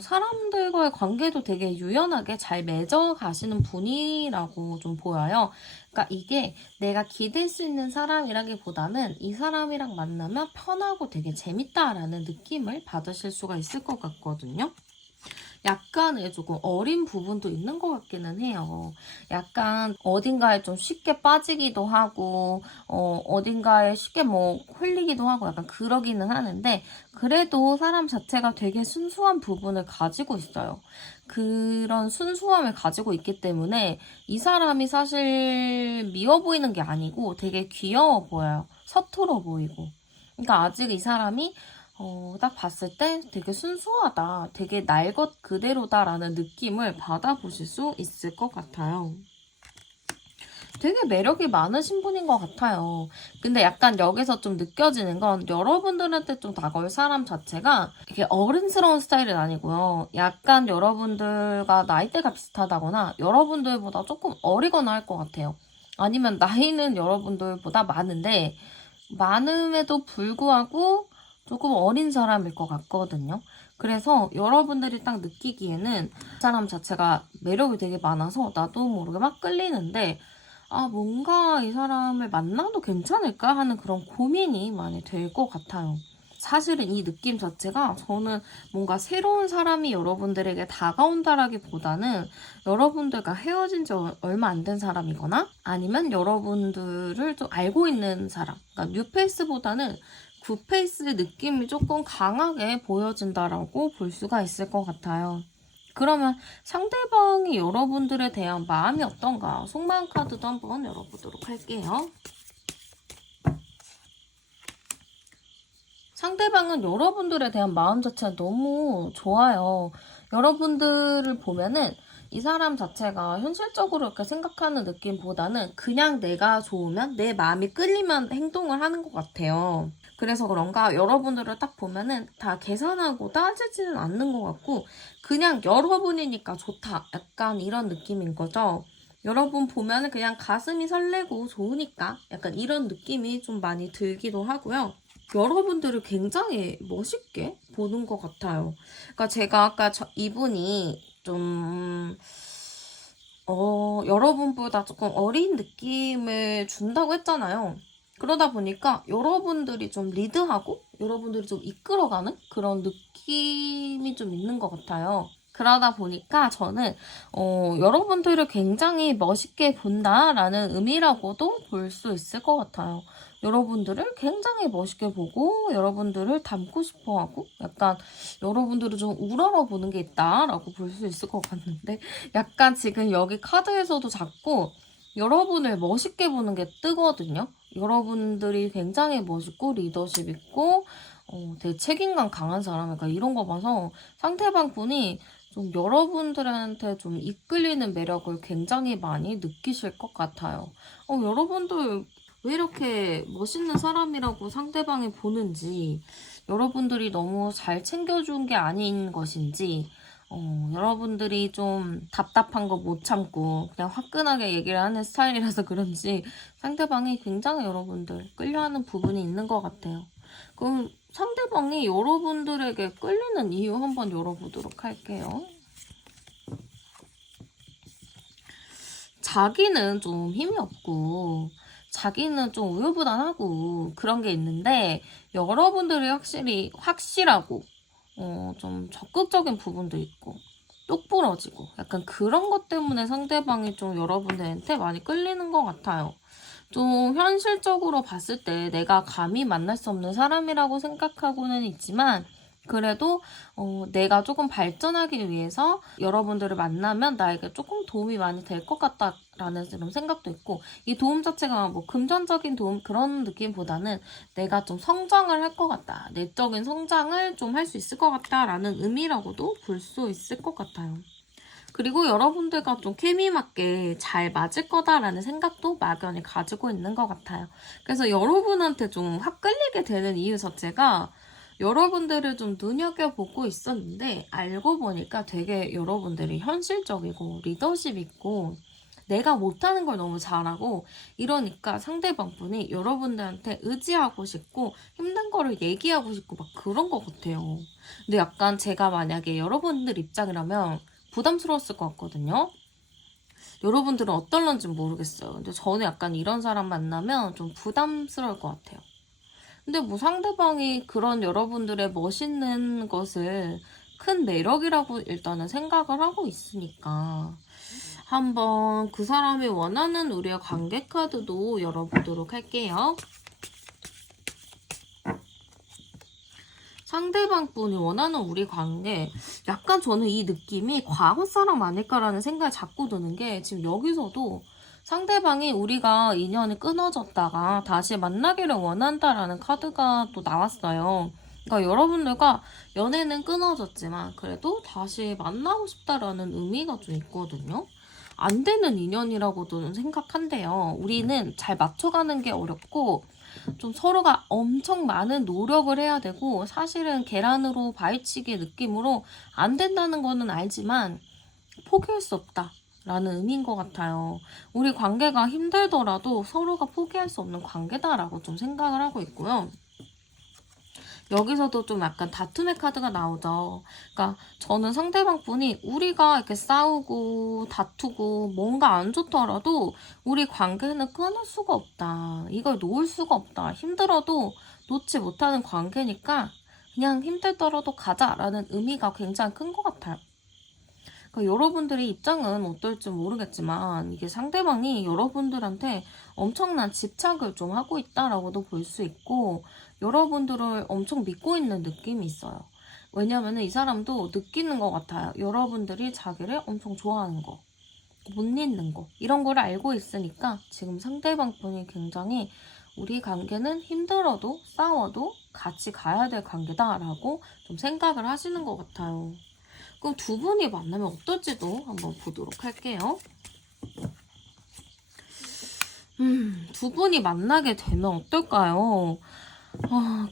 사람들과의 관계도 되게 유연하게 잘 맺어 가시는 분이라고 좀 보여요. 그러니까 이게 내가 기댈 수 있는 사람이라기보다는 이 사람이랑 만나면 편하고 되게 재밌다라는 느낌을 받으실 수가 있을 것 같거든요. 약간의 조금 어린 부분도 있는 것 같기는 해요. 약간 어딘가에 좀 쉽게 빠지기도 하고, 어딘가에 쉽게 뭐 홀리기도 하고 약간 그러기는 하는데, 그래도 사람 자체가 되게 순수한 부분을 가지고 있어요. 그런 순수함을 가지고 있기 때문에 이 사람이 사실 미워 보이는 게 아니고 되게 귀여워 보여요. 서툴어 보이고. 그러니까 아직 이 사람이 딱 봤을 때 되게 순수하다, 되게 날 것 그대로다라는 느낌을 받아보실 수 있을 것 같아요. 되게 매력이 많으신 분인 것 같아요. 근데 약간 여기서 좀 느껴지는 건 여러분들한테 좀 다가올 사람 자체가 이게 어른스러운 스타일은 아니고요. 약간 여러분들과 나이대가 비슷하다거나 여러분들보다 조금 어리거나 할 것 같아요. 아니면 나이는 여러분들보다 많은데 많음에도 불구하고 조금 어린 사람일 것 같거든요. 그래서 여러분들이 딱 느끼기에는 그 사람 자체가 매력이 되게 많아서 나도 모르게 막 끌리는데 뭔가 이 사람을 만나도 괜찮을까 하는 그런 고민이 많이 될 것 같아요. 사실은 이 느낌 자체가 저는 뭔가 새로운 사람이 여러분들에게 다가온다라기보다는 여러분들과 헤어진 지 얼마 안 된 사람이거나 아니면 여러분들을 좀 알고 있는 사람, 그러니까 뉴페이스보다는 굿페이스 느낌이 조금 강하게 보여진다라고 볼 수가 있을 것 같아요. 그러면 상대방이 여러분들에 대한 마음이 어떤가? 속마음 카드도 한번 열어보도록 할게요. 상대방은 여러분들에 대한 마음 자체가 너무 좋아요. 여러분들을 보면은 이 사람 자체가 현실적으로 이렇게 생각하는 느낌보다는 그냥 내가 좋으면 내 마음이 끌리면 행동을 하는 것 같아요. 그래서 그런가 여러분들을 딱 보면은 다 계산하고 따지지는 않는 것 같고 그냥 여러분이니까 좋다. 약간 이런 느낌인 거죠. 여러분 보면은 그냥 가슴이 설레고 좋으니까 약간 이런 느낌이 좀 많이 들기도 하고요. 여러분들을 굉장히 멋있게 보는 것 같아요. 그러니까 제가 아까 이분이 좀 여러분보다 조금 어린 느낌을 준다고 했잖아요. 그러다 보니까 여러분들이 좀 리드하고 여러분들이 좀 이끌어가는 그런 느낌이 좀 있는 것 같아요. 그러다 보니까 저는 여러분들을 굉장히 멋있게 본다라는 의미라고도 볼 수 있을 것 같아요. 여러분들을 굉장히 멋있게 보고 여러분들을 닮고 싶어하고 약간 여러분들을 좀 우러러 보는 게 있다라고 볼 수 있을 것 같는데 약간 지금 여기 카드에서도 자꾸 여러분을 멋있게 보는 게 뜨거든요. 여러분들이 굉장히 멋있고 리더십 있고 되게 책임감 강한 사람이니까 이런 거 봐서 상대방 분이 좀 여러분들한테 좀 이끌리는 매력을 굉장히 많이 느끼실 것 같아요. 여러분들 왜 이렇게 멋있는 사람이라고 상대방이 보는지, 여러분들이 너무 잘 챙겨준 게 아닌 것인지, 여러분들이 좀 답답한 거 못 참고 그냥 화끈하게 얘기를 하는 스타일이라서 그런지 상대방이 굉장히 여러분들 끌려하는 부분이 있는 것 같아요. 그럼 상대방이 여러분들에게 끌리는 이유 한번 열어보도록 할게요. 자기는 좀 힘이 없고 자기는 좀 우유부단하고 그런 게 있는데 여러분들이 확실하고 좀 적극적인 부분도 있고 똑부러지고 약간 그런 것 때문에 상대방이 좀 여러분들한테 많이 끌리는 것 같아요. 좀 현실적으로 봤을 때 내가 감히 만날 수 없는 사람이라고 생각하고는 있지만 그래도 내가 조금 발전하기 위해서 여러분들을 만나면 나에게 조금 도움이 많이 될 것 같다라는 그런 생각도 있고 이 도움 자체가 뭐 금전적인 도움 그런 느낌보다는 내가 좀 성장을 할 것 같다. 내적인 성장을 좀 할 수 있을 것 같다라는 의미라고도 볼 수 있을 것 같아요. 그리고 여러분들과 좀 케미 맞게 잘 맞을 거다라는 생각도 막연히 가지고 있는 것 같아요. 그래서 여러분한테 좀 확 끌리게 되는 이유 자체가 여러분들을 좀 눈여겨보고 있었는데 알고 보니까 되게 여러분들이 현실적이고 리더십 있고 내가 못하는 걸 너무 잘하고 이러니까 상대방분이 여러분들한테 의지하고 싶고 힘든 거를 얘기하고 싶고 막 그런 것 같아요. 근데 약간 제가 만약에 여러분들 입장이라면 부담스러웠을 것 같거든요. 여러분들은 어떨런지 모르겠어요. 근데 저는 약간 이런 사람 만나면 좀 부담스러울 것 같아요. 근데 뭐 상대방이 그런 여러분들의 멋있는 것을 큰 매력이라고 일단은 생각을 하고 있으니까 한번 그 사람이 원하는 우리의 관계 카드도 열어보도록 할게요. 상대방 분이 원하는 우리 관계, 약간 저는 이 느낌이 과거 사람 아닐까라는 생각이 자꾸 드는 게 지금 여기서도 상대방이 우리가 인연이 끊어졌다가 다시 만나기를 원한다라는 카드가 또 나왔어요. 그러니까 여러분들과 연애는 끊어졌지만 그래도 다시 만나고 싶다라는 의미가 좀 있거든요. 안 되는 인연이라고도 생각한대요. 우리는 잘 맞춰가는 게 어렵고 좀 서로가 엄청 많은 노력을 해야 되고 사실은 계란으로 바위치기 느낌으로 안 된다는 거는 알지만 포기할 수 없다. 라는 의미인 것 같아요. 우리 관계가 힘들더라도 서로가 포기할 수 없는 관계다라고 좀 생각을 하고 있고요. 여기서도 좀 약간 다툼의 카드가 나오죠. 그러니까 저는 상대방 분이 우리가 이렇게 싸우고 다투고 뭔가 안 좋더라도 우리 관계는 끊을 수가 없다. 이걸 놓을 수가 없다. 힘들어도 놓지 못하는 관계니까 그냥 힘들더라도 가자라는 의미가 굉장히 큰 것 같아요. 그러니까 여러분들의 입장은 어떨지 모르겠지만 이게 상대방이 여러분들한테 엄청난 집착을 좀 하고 있다라고도 볼 수 있고 여러분들을 엄청 믿고 있는 느낌이 있어요. 왜냐면 이 사람도 느끼는 것 같아요. 여러분들이 자기를 엄청 좋아하는 거, 못 잊는 거 이런 걸 알고 있으니까 지금 상대방 분이 굉장히 우리 관계는 힘들어도 싸워도 같이 가야 될 관계다라고 좀 생각을 하시는 것 같아요. 그럼 두 분이 만나면 어떨지도 한번 보도록 할게요. 두 분이 만나게 되면 어떨까요?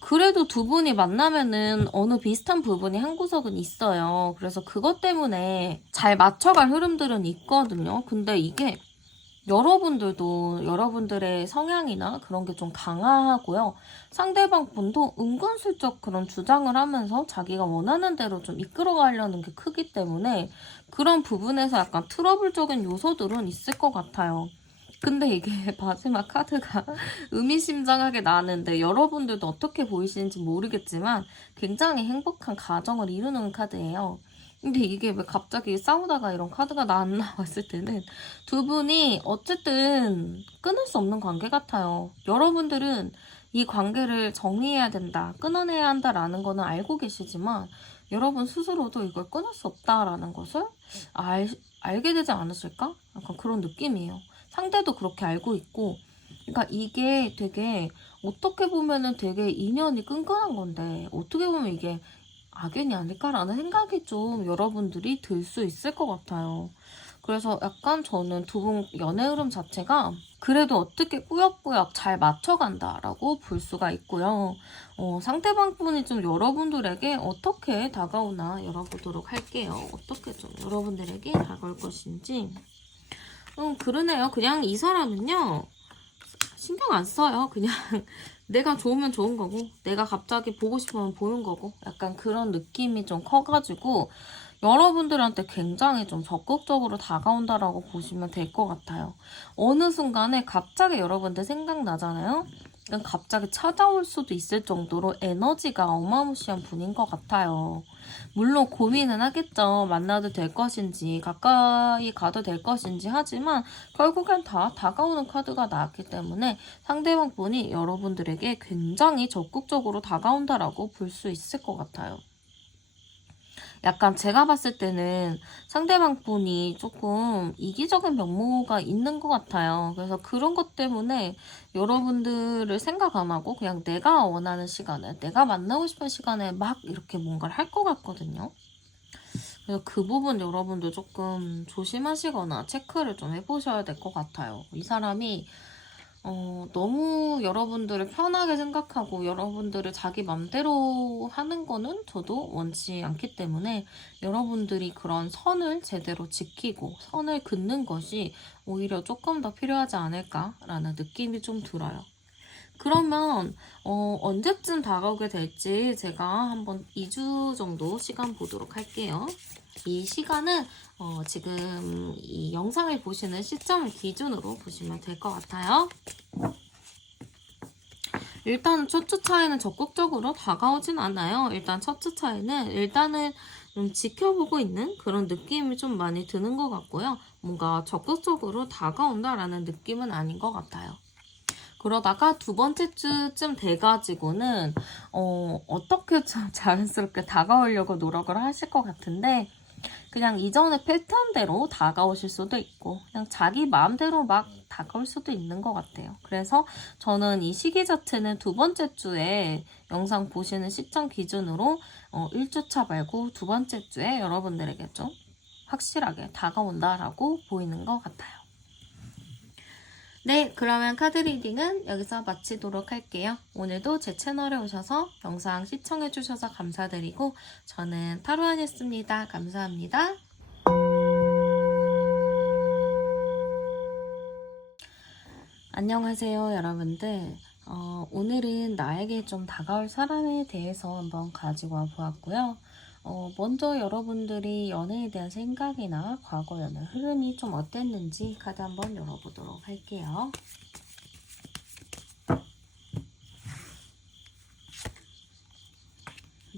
그래도 두 분이 만나면은 어느 비슷한 부분이 한 구석은 있어요. 그래서 그것 때문에 잘 맞춰갈 흐름들은 있거든요. 근데 이게 여러분들도 여러분들의 성향이나 그런 게 좀 강하고요. 상대방 분도 은근슬쩍 그런 주장을 하면서 자기가 원하는 대로 좀 이끌어가려는 게 크기 때문에 그런 부분에서 약간 트러블적인 요소들은 있을 것 같아요. 근데 이게 마지막 카드가 의미심장하게 나왔는데 여러분들도 어떻게 보이시는지 모르겠지만 굉장히 행복한 가정을 이루는 카드예요. 근데 이게 왜 갑자기 싸우다가 이런 카드가 나왔을 때는 두 분이 어쨌든 끊을 수 없는 관계 같아요. 여러분들은 이 관계를 정리해야 된다, 끊어내야 한다라는 거는 알고 계시지만 여러분 스스로도 이걸 끊을 수 없다라는 것을 알게 되지 않으실까? 약간 그런 느낌이에요. 상대도 그렇게 알고 있고 그러니까 이게 되게 어떻게 보면은 되게 인연이 끈끈한 건데 어떻게 보면 이게 악연이 아닐까라는 생각이 좀 여러분들이 들 수 있을 것 같아요. 그래서 약간 저는 두 분 연애 흐름 자체가 그래도 어떻게 꾸역꾸역 잘 맞춰간다라고 볼 수가 있고요. 상대방 분이 좀 여러분들에게 어떻게 다가오나 열어보도록 할게요. 어떻게 좀 여러분들에게 다가올 것인지. 그러네요. 그냥 이 사람은요. 신경 안 써요. 그냥 내가 좋으면 좋은 거고 내가 갑자기 보고 싶으면 보는 거고 약간 그런 느낌이 좀 커가지고 여러분들한테 굉장히 좀 적극적으로 다가온다라고 보시면 될 것 같아요. 어느 순간에 갑자기 여러분들 생각나잖아요. 그러니까 갑자기 찾아올 수도 있을 정도로 에너지가 어마무시한 분인 것 같아요. 물론 고민은 하겠죠. 만나도 될 것인지 가까이 가도 될 것인지 하지만 결국엔 다 다가오는 카드가 나왔기 때문에 상대방 분이 여러분들에게 굉장히 적극적으로 다가온다라고 볼 수 있을 것 같아요. 약간 제가 봤을 때는 상대방 분이 조금 이기적인 면모가 있는 것 같아요. 그래서 그런 것 때문에 여러분들을 생각 안 하고 그냥 내가 원하는 시간에, 내가 만나고 싶은 시간에 막 이렇게 뭔가를 할 것 같거든요. 그래서 그 부분 여러분도 조금 조심하시거나 체크를 좀 해보셔야 될 것 같아요. 이 사람이 너무 여러분들을 편하게 생각하고 여러분들을 자기 맘대로 하는 거는 저도 원치 않기 때문에 여러분들이 그런 선을 제대로 지키고 선을 긋는 것이 오히려 조금 더 필요하지 않을까라는 느낌이 좀 들어요. 그러면 언제쯤 다가오게 될지 제가 한번 2주 정도 시간 보도록 할게요. 이 시간은 지금 이 영상을 보시는 시점을 기준으로 보시면 될 것 같아요. 일단 첫 주 차에는 적극적으로 다가오진 않아요. 일단 첫 주 차에는 일단은 좀 지켜보고 있는 그런 느낌이 좀 많이 드는 것 같고요. 뭔가 적극적으로 다가온다라는 느낌은 아닌 것 같아요. 그러다가 두 번째 주쯤 돼가지고는 어떻게 좀 자연스럽게 다가오려고 노력을 하실 것 같은데 그냥 이전의 패턴대로 다가오실 수도 있고 그냥 자기 마음대로 막 다가올 수도 있는 것 같아요. 그래서 저는 이 시기 자체는 두 번째 주에 영상 보시는 시점 기준으로 1주차 말고 두 번째 주에 여러분들에게 좀 확실하게 다가온다라고 보이는 것 같아요. 네, 그러면 카드 리딩은 여기서 마치도록 할게요. 오늘도 제 채널에 오셔서 영상 시청해주셔서 감사드리고 저는 타로안이었습니다. 감사합니다. 안녕하세요, 여러분들. 오늘은 나에게 좀 다가올 사람에 대해서 한번 가지고 와 보았고요. 먼저 여러분들이 연애에 대한 생각이나 과거 연애 흐름이 좀 어땠는지 카드 한번 열어보도록 할게요.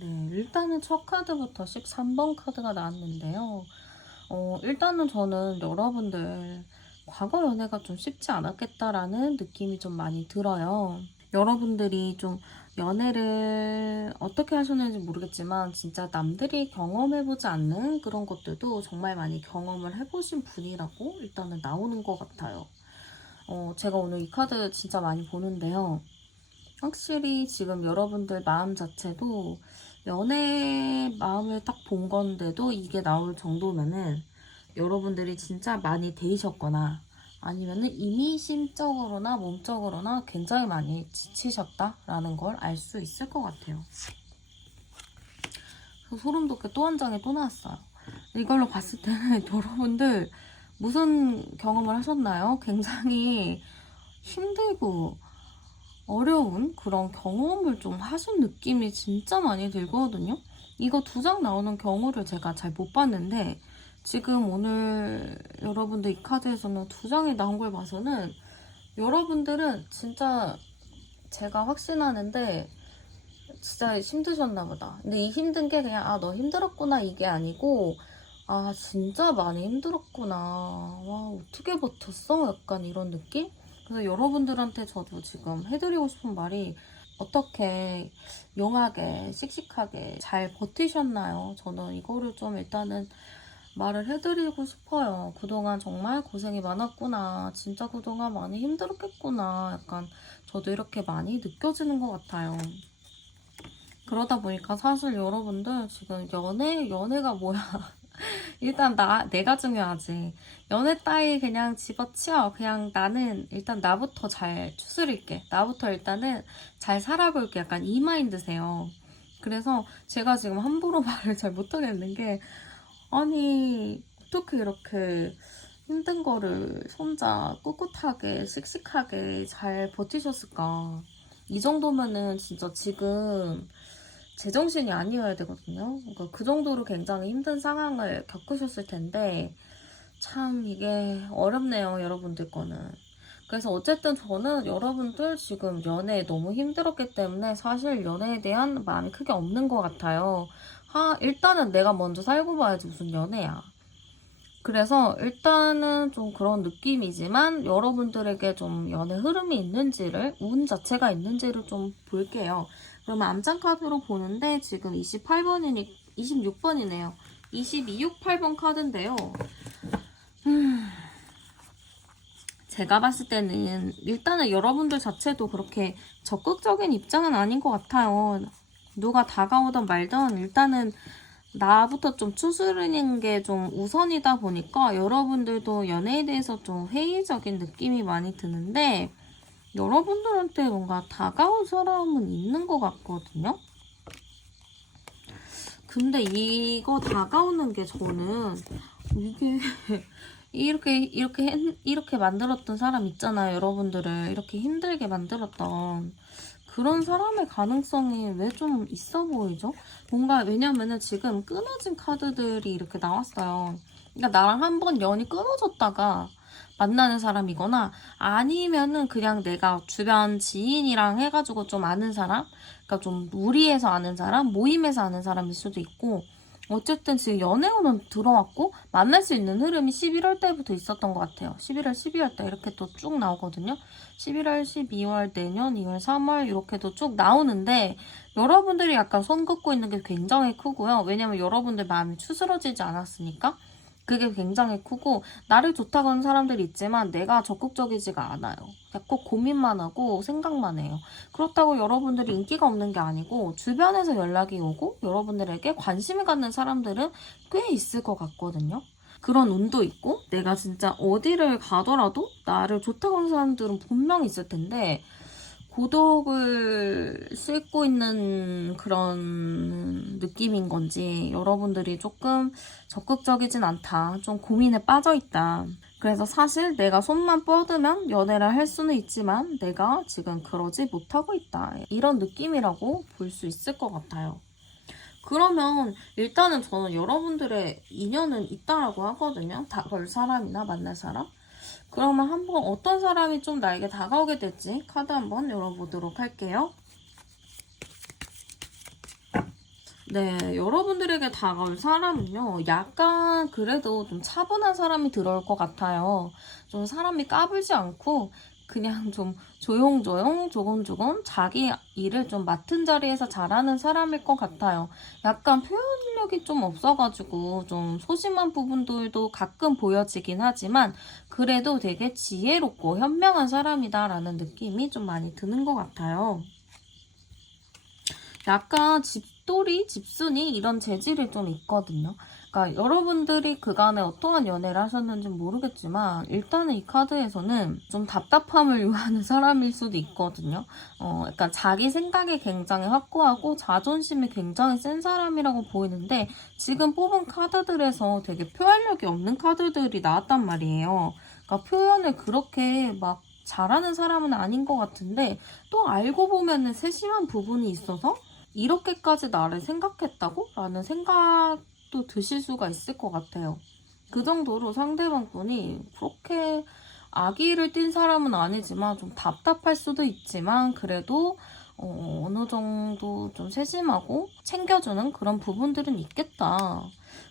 네, 일단은 첫 카드부터 13번 카드가 나왔는데요. 일단은 저는 여러분들 과거 연애가 좀 쉽지 않았겠다라는 느낌이 좀 많이 들어요. 여러분들이 좀 연애를 어떻게 하셨는지 모르겠지만 진짜 남들이 경험해보지 않는 그런 것들도 정말 많이 경험을 해보신 분이라고 일단은 나오는 것 같아요. 제가 오늘 이 카드 진짜 많이 보는데요. 확실히 지금 여러분들 마음 자체도 연애 마음을 딱 본 건데도 이게 나올 정도면은 여러분들이 진짜 많이 데이셨거나 아니면은 이미 심적으로나 몸적으로나 굉장히 많이 지치셨다라는 걸 알 수 있을 것 같아요. 소름 돋게 또 한 장이 또 나왔어요. 이걸로 봤을 때는 여러분들 무슨 경험을 하셨나요? 굉장히 힘들고 어려운 그런 경험을 좀 하신 느낌이 진짜 많이 들거든요. 이거 두 장 나오는 경우를 제가 잘 못 봤는데 지금 오늘 여러분들 이 카드에서는 두 장이 나온 걸 봐서는 여러분들은 진짜 제가 확신하는데 진짜 힘드셨나 보다. 근데 이 힘든 게 그냥 너 힘들었구나 이게 아니고 진짜 많이 힘들었구나. 와 어떻게 버텼어? 약간 이런 느낌? 그래서 여러분들한테 저도 지금 해드리고 싶은 말이 어떻게 용하게 씩씩하게 잘 버티셨나요? 저는 이거를 좀 일단은 말을 해드리고 싶어요. 그동안 정말 고생이 많았구나. 진짜 그동안 많이 힘들었겠구나. 약간 저도 이렇게 많이 느껴지는 것 같아요. 그러다 보니까 사실 여러분들 지금 연애가 뭐야. 일단 내가 중요하지. 연애 따위 그냥 집어치워. 그냥 나는 일단 나부터 잘 추스릴게. 나부터 일단은 잘 살아볼게. 약간 이 마인드세요. 그래서 제가 지금 함부로 말을 잘 못하겠는 게 아니 어떻게 이렇게 힘든 거를 혼자 꿋꿋하게 씩씩하게 잘 버티셨을까. 이 정도면은 진짜 지금 제정신이 아니어야 되거든요. 그러니까 그 정도로 굉장히 힘든 상황을 겪으셨을 텐데 참 이게 어렵네요, 여러분들 거는. 그래서 어쨌든 저는 여러분들 지금 연애 너무 힘들었기 때문에 사실 연애에 대한 마음이 크게 없는 것 같아요. 일단은 내가 먼저 살고 봐야지 무슨 연애야. 그래서 일단은 좀 그런 느낌이지만 여러분들에게 좀 연애 흐름이 있는지를, 운 자체가 있는지를 좀 볼게요. 그러면 암장카드로 보는데 지금 26번이네요. 2268번 카드인데요. 제가 봤을 때는 일단은 여러분들 자체도 그렇게 적극적인 입장은 아닌 것 같아요. 누가 다가오던 말던 일단은 나부터 좀 추스르는 게 좀 우선이다 보니까 여러분들도 연애에 대해서 좀 회의적인 느낌이 많이 드는데 여러분들한테 뭔가 다가올 사람은 있는 것 같거든요. 근데 이거 다가오는 게 저는 이게 이렇게 만들었던 사람 있잖아요. 여러분들을 이렇게 힘들게 만들었던 그런 사람의 가능성이 왜 좀 있어 보이죠? 뭔가 왜냐면은 지금 끊어진 카드들이 이렇게 나왔어요. 그러니까 나랑 한번 연이 끊어졌다가 만나는 사람이거나 아니면은 그냥 내가 주변 지인이랑 해가지고 좀 아는 사람, 그러니까 좀 무리해서 아는 사람, 모임에서 아는 사람일 수도 있고 어쨌든 지금 연애운은 들어왔고 만날 수 있는 흐름이 11월 때부터 있었던 것 같아요. 11월, 12월 때 이렇게 또 쭉 나오거든요. 11월, 12월, 내년, 2월, 3월 이렇게도 쭉 나오는데 여러분들이 약간 손 긋고 있는 게 굉장히 크고요. 왜냐면 여러분들 마음이 추스러지지 않았으니까. 그게 굉장히 크고 나를 좋다고 하는 사람들이 있지만 내가 적극적이지가 않아요. 자꾸 고민만 하고 생각만 해요. 그렇다고 여러분들이 인기가 없는 게 아니고 주변에서 연락이 오고 여러분들에게 관심을 갖는 사람들은 꽤 있을 것 같거든요. 그런 운도 있고 내가 진짜 어디를 가더라도 나를 좋다고 하는 사람들은 분명히 있을 텐데 고독을 싣고 있는 그런 느낌인 건지 여러분들이 조금 적극적이진 않다. 좀 고민에 빠져 있다. 그래서 사실 내가 손만 뻗으면 연애를 할 수는 있지만 내가 지금 그러지 못하고 있다. 이런 느낌이라고 볼 수 있을 것 같아요. 그러면 일단은 저는 여러분들의 인연은 있다라고 하거든요. 다가올 사람이나 만날 사람. 그러면 한번 어떤 사람이 좀 나에게 다가오게 될지 카드 한번 열어보도록 할게요. 네, 여러분들에게 다가올 사람은요, 약간 그래도 좀 차분한 사람이 들어올 것 같아요. 좀 사람이 까불지 않고 그냥 좀 조용조용 조곤조곤 자기 일을 좀 맡은 자리에서 잘하는 사람일 것 같아요. 약간 표현력이 좀 없어가지고 좀 소심한 부분들도 가끔 보여지긴 하지만 그래도 되게 지혜롭고 현명한 사람이다라는 느낌이 좀 많이 드는 것 같아요. 약간 집돌이, 집순이 이런 재질이 좀 있거든요. 그러니까 여러분들이 그간에 어떠한 연애를 하셨는지 모르겠지만 일단은 이 카드에서는 좀 답답함을 요하는 사람일 수도 있거든요. 약간 자기 생각이 굉장히 확고하고 자존심이 굉장히 센 사람이라고 보이는데 지금 뽑은 카드들에서 되게 표현력이 없는 카드들이 나왔단 말이에요. 그러니까 표현을 그렇게 막 잘하는 사람은 아닌 것 같은데 또 알고 보면은 세심한 부분이 있어서 이렇게까지 나를 생각했다고? 라는 생각도 드실 수가 있을 것 같아요. 그 정도로 상대방 분이 그렇게 악의를 띤 사람은 아니지만 좀 답답할 수도 있지만 그래도 어느 정도 좀 세심하고 챙겨주는 그런 부분들은 있겠다.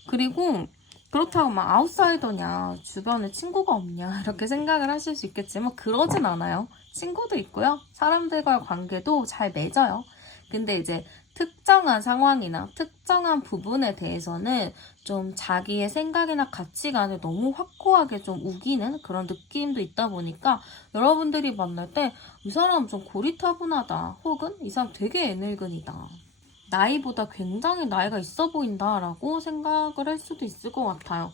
그리고 그렇다고 막 아웃사이더냐, 주변에 친구가 없냐 이렇게 생각을 하실 수 있겠지만 그러진 않아요. 친구도 있고요. 사람들과의 관계도 잘 맺어요. 근데 이제 특정한 상황이나 특정한 부분에 대해서는 좀 자기의 생각이나 가치관을 너무 확고하게 좀 우기는 그런 느낌도 있다 보니까 여러분들이 만날 때 이 사람 좀 고리타분하다 혹은 이 사람 되게 애늙은이다. 나이보다 굉장히 나이가 있어 보인다라고 생각을 할 수도 있을 것 같아요.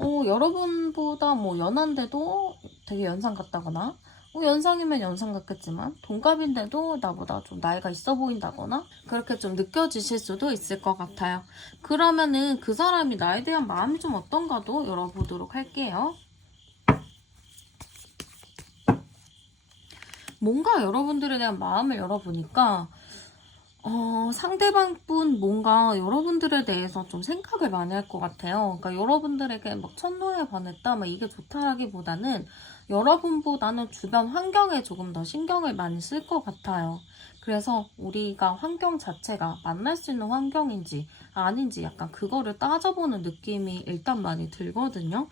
여러분보다 뭐 연한데도 되게 연상 같다거나 연상이면 연상 같겠지만 동갑인데도 나보다 좀 나이가 있어 보인다거나 그렇게 좀 느껴지실 수도 있을 것 같아요. 그러면은 그 사람이 나에 대한 마음이 좀 어떤가도 열어보도록 할게요. 뭔가 여러분들에 대한 마음을 열어보니까 상대방분 뭔가 여러분들에 대해서 좀 생각을 많이 할 것 같아요. 그러니까 여러분들에게 막 첫눈에 반했다, 막 이게 좋다라기보다는 여러분보다는 주변 환경에 조금 더 신경을 많이 쓸 것 같아요. 그래서 우리가 환경 자체가 만날 수 있는 환경인지 아닌지 약간 그거를 따져보는 느낌이 일단 많이 들거든요.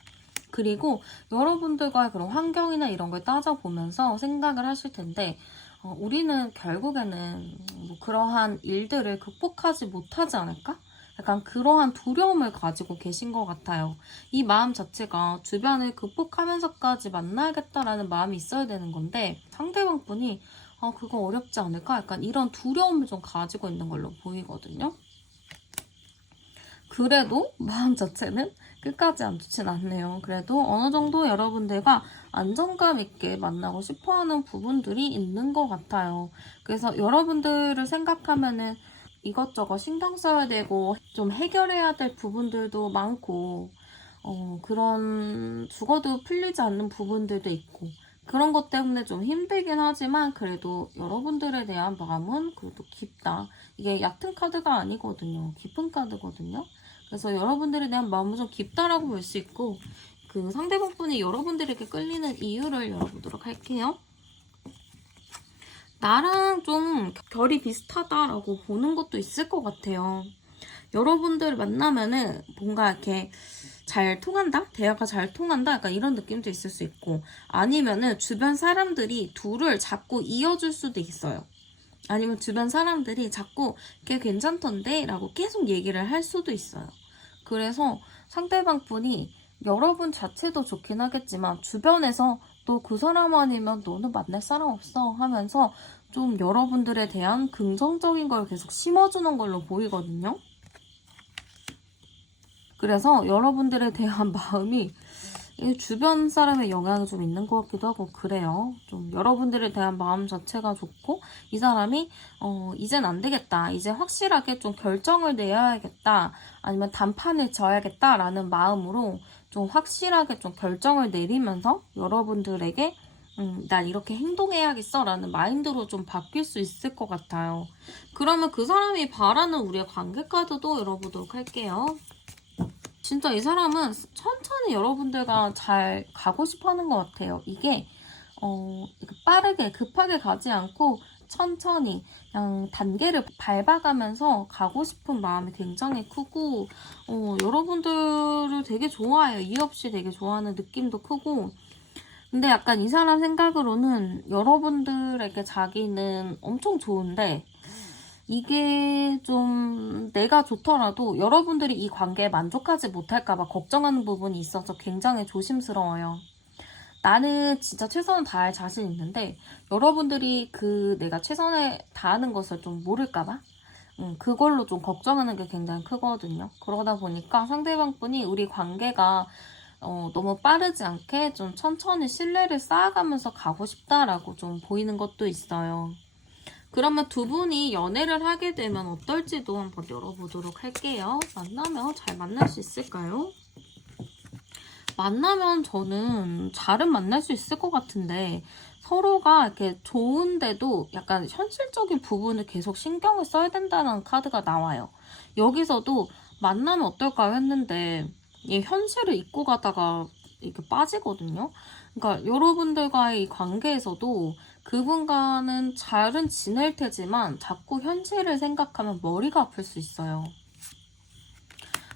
그리고 여러분들과의 그런 환경이나 이런 걸 따져보면서 생각을 하실 텐데, 우리는 결국에는 뭐 그러한 일들을 극복하지 못하지 않을까? 약간 그러한 두려움을 가지고 계신 것 같아요. 이 마음 자체가 주변을 극복하면서까지 만나야겠다라는 마음이 있어야 되는 건데, 상대방 분이 그거 어렵지 않을까? 약간 이런 두려움을 좀 가지고 있는 걸로 보이거든요. 그래도 마음 자체는 끝까지 안 좋진 않네요. 그래도 어느 정도 여러분들과 안정감 있게 만나고 싶어하는 부분들이 있는 것 같아요. 그래서 여러분들을 생각하면은 이것저것 신경 써야 되고 좀 해결해야 될 부분들도 많고, 그런 죽어도 풀리지 않는 부분들도 있고, 그런 것 때문에 좀 힘들긴 하지만 그래도 여러분들에 대한 마음은 그래도 깊다. 이게 얕은 카드가 아니거든요. 깊은 카드거든요. 그래서 여러분들에 대한 마음은 좀 깊다라고 볼 수 있고, 그 상대방분이 여러분들에게 끌리는 이유를 열어보도록 할게요. 나랑 좀 결이 비슷하다라고 보는 것도 있을 것 같아요. 여러분들 만나면은 뭔가 이렇게 잘 통한다? 대화가 잘 통한다? 약간 이런 느낌도 있을 수 있고, 아니면은 주변 사람들이 둘을 자꾸 이어줄 수도 있어요. 아니면 주변 사람들이 자꾸 걔 괜찮던데? 라고 계속 얘기를 할 수도 있어요. 그래서 상대방 분이 여러분 자체도 좋긴 하겠지만 주변에서 너 그 사람 아니면 너는 만날 사람 없어 하면서 좀 여러분들에 대한 긍정적인 걸 계속 심어주는 걸로 보이거든요. 그래서 여러분들에 대한 마음이 주변 사람의 영향이 좀 있는 것 같기도 하고 그래요. 좀 여러분들에 대한 마음 자체가 좋고, 이 사람이 이젠 안 되겠다, 이제 확실하게 좀 결정을 내야겠다, 아니면 단판을 져야겠다라는 마음으로 좀 확실하게 좀 결정을 내리면서 여러분들에게 난 이렇게 행동해야겠어 라는 마인드로 좀 바뀔 수 있을 것 같아요. 그러면 그 사람이 바라는 우리의 관계 카드도 열어보도록 할게요. 진짜 이 사람은 천천히 여러분들과 잘 가고 싶어 하는 것 같아요. 이게, 빠르게, 급하게 가지 않고 천천히 그냥 단계를 밟아가면서 가고 싶은 마음이 굉장히 크고, 여러분들을 되게 좋아해요. 이유 없이 되게 좋아하는 느낌도 크고, 근데 약간 이 사람 생각으로는 여러분들에게 자기는 엄청 좋은데, 이게 좀 내가 좋더라도 여러분들이 이 관계에 만족하지 못할까봐 걱정하는 부분이 있어서 굉장히 조심스러워요. 나는 진짜 최선을 다할 자신 있는데 여러분들이 그 내가 최선을 다하는 것을 좀 모를까봐 그걸로 좀 걱정하는 게 굉장히 크거든요. 그러다 보니까 상대방 분이 우리 관계가 너무 빠르지 않게 좀 천천히 신뢰를 쌓아가면서 가고 싶다라고 좀 보이는 것도 있어요. 그러면 두 분이 연애를 하게 되면 어떨지도 한번 열어보도록 할게요. 만나면 잘 만날 수 있을까요? 만나면 저는 잘은 만날 수 있을 것 같은데, 서로가 이렇게 좋은데도 약간 현실적인 부분을 계속 신경을 써야 된다는 카드가 나와요. 여기서도 만나면 어떨까요 했는데 이 현실을 잊고 가다가 이렇게 빠지거든요. 그러니까 여러분들과의 이 관계에서도 그분과는 잘은 지낼 테지만 자꾸 현실을 생각하면 머리가 아플 수 있어요.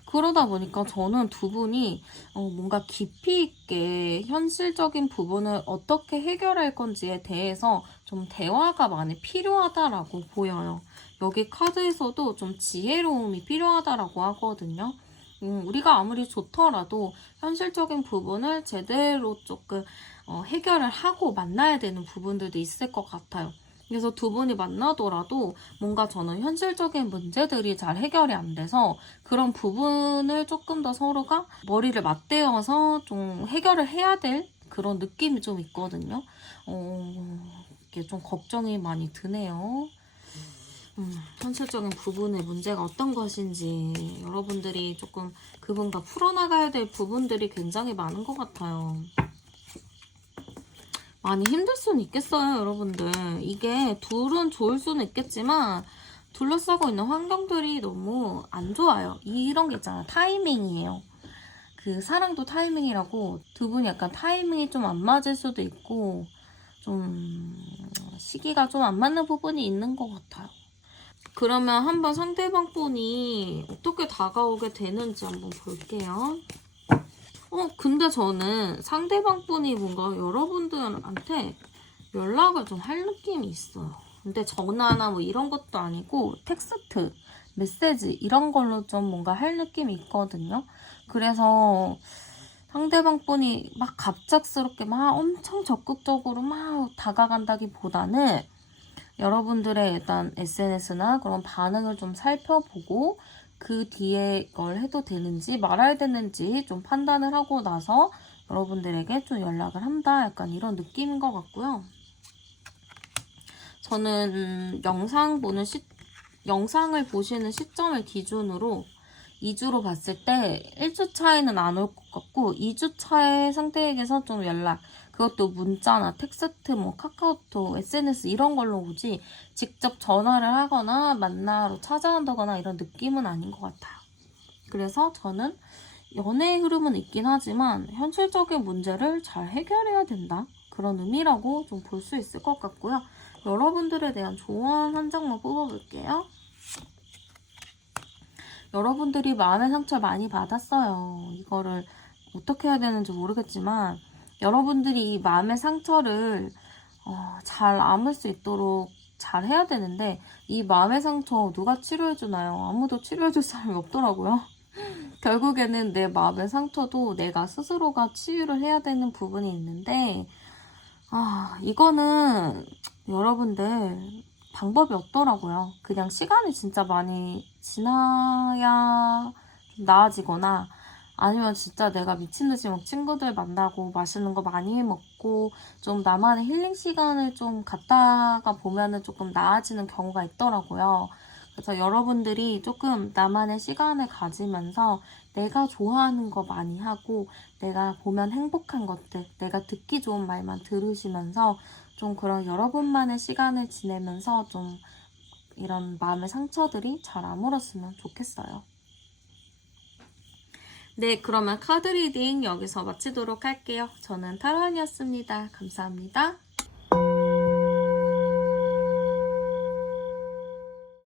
그러다 보니까 저는 두 분이 뭔가 깊이 있게 현실적인 부분을 어떻게 해결할 건지에 대해서 좀 대화가 많이 필요하다라고 보여요. 여기 카드에서도 좀 지혜로움이 필요하다라고 하거든요. 우리가 아무리 좋더라도 현실적인 부분을 제대로 조금 해결을 하고 만나야 되는 부분들도 있을 것 같아요. 그래서 두 분이 만나더라도 뭔가 저는 현실적인 문제들이 잘 해결이 안 돼서 그런 부분을 조금 더 서로가 머리를 맞대어서 좀 해결을 해야 될 그런 느낌이 좀 있거든요. 이게 좀 걱정이 많이 드네요. 현실적인 부분의 문제가 어떤 것인지 여러분들이 조금 그분과 풀어나가야 될 부분들이 굉장히 많은 것 같아요. 많이 힘들 수는 있겠어요, 여러분들. 이게 둘은 좋을 수는 있겠지만 둘러싸고 있는 환경들이 너무 안 좋아요. 이런 게 있잖아. 타이밍이에요. 그 사랑도 타이밍이라고 두 분이 약간 타이밍이 좀 안 맞을 수도 있고 좀 시기가 좀 안 맞는 부분이 있는 것 같아요. 그러면 한번 상대방 분이 어떻게 다가오게 되는지 한번 볼게요. 근데 저는 상대방 분이 뭔가 여러분들한테 연락을 좀 할 느낌이 있어요. 근데 전화나 뭐 이런 것도 아니고 텍스트, 메시지 이런 걸로 좀 뭔가 할 느낌이 있거든요. 그래서 상대방 분이 막 갑작스럽게 막 엄청 적극적으로 막 다가간다기보다는 여러분들의 일단 SNS나 그런 반응을 좀 살펴보고 그 뒤에 걸 해도 되는지 말아야 되는지 좀 판단을 하고 나서 여러분들에게 좀 연락을 한다. 약간 이런 느낌인 것 같고요. 저는 영상을 보시는 시점을 기준으로 2주로 봤을 때 1주 차에는 안 올 것 같고 2주 차에 상대에게서 좀 연락, 그것도 문자나 텍스트, 뭐 카카오톡, SNS 이런 걸로 오지 직접 전화를 하거나 만나러 찾아간다거나 이런 느낌은 아닌 것 같아요. 그래서 저는 연애의 흐름은 있긴 하지만 현실적인 문제를 잘 해결해야 된다. 그런 의미라고 좀 볼 수 있을 것 같고요. 여러분들에 대한 조언 한 장만 뽑아볼게요. 여러분들이 마음의 상처를 많이 받았어요. 이거를 어떻게 해야 되는지 모르겠지만 여러분들이 이 마음의 상처를 잘 아물 수 있도록 잘 해야 되는데 이 마음의 상처 누가 치료해주나요? 아무도 치료해줄 사람이 없더라고요. 결국에는 내 마음의 상처도 내가 스스로가 치유를 해야 되는 부분이 있는데 이거는 여러분들 방법이 없더라고요. 그냥 시간이 진짜 많이 지나야 좀 나아지거나 아니면 진짜 내가 미친듯이 막 친구들 만나고 맛있는 거 많이 먹고 좀 나만의 힐링 시간을 좀 갖다가 보면은 조금 나아지는 경우가 있더라고요. 그래서 여러분들이 조금 나만의 시간을 가지면서 내가 좋아하는 거 많이 하고 내가 보면 행복한 것들, 내가 듣기 좋은 말만 들으시면서 좀 그런 여러분만의 시간을 지내면서 좀 이런 마음의 상처들이 잘 아물었으면 좋겠어요. 네, 그러면 카드 리딩 여기서 마치도록 할게요. 저는 타로안이었습니다. 감사합니다.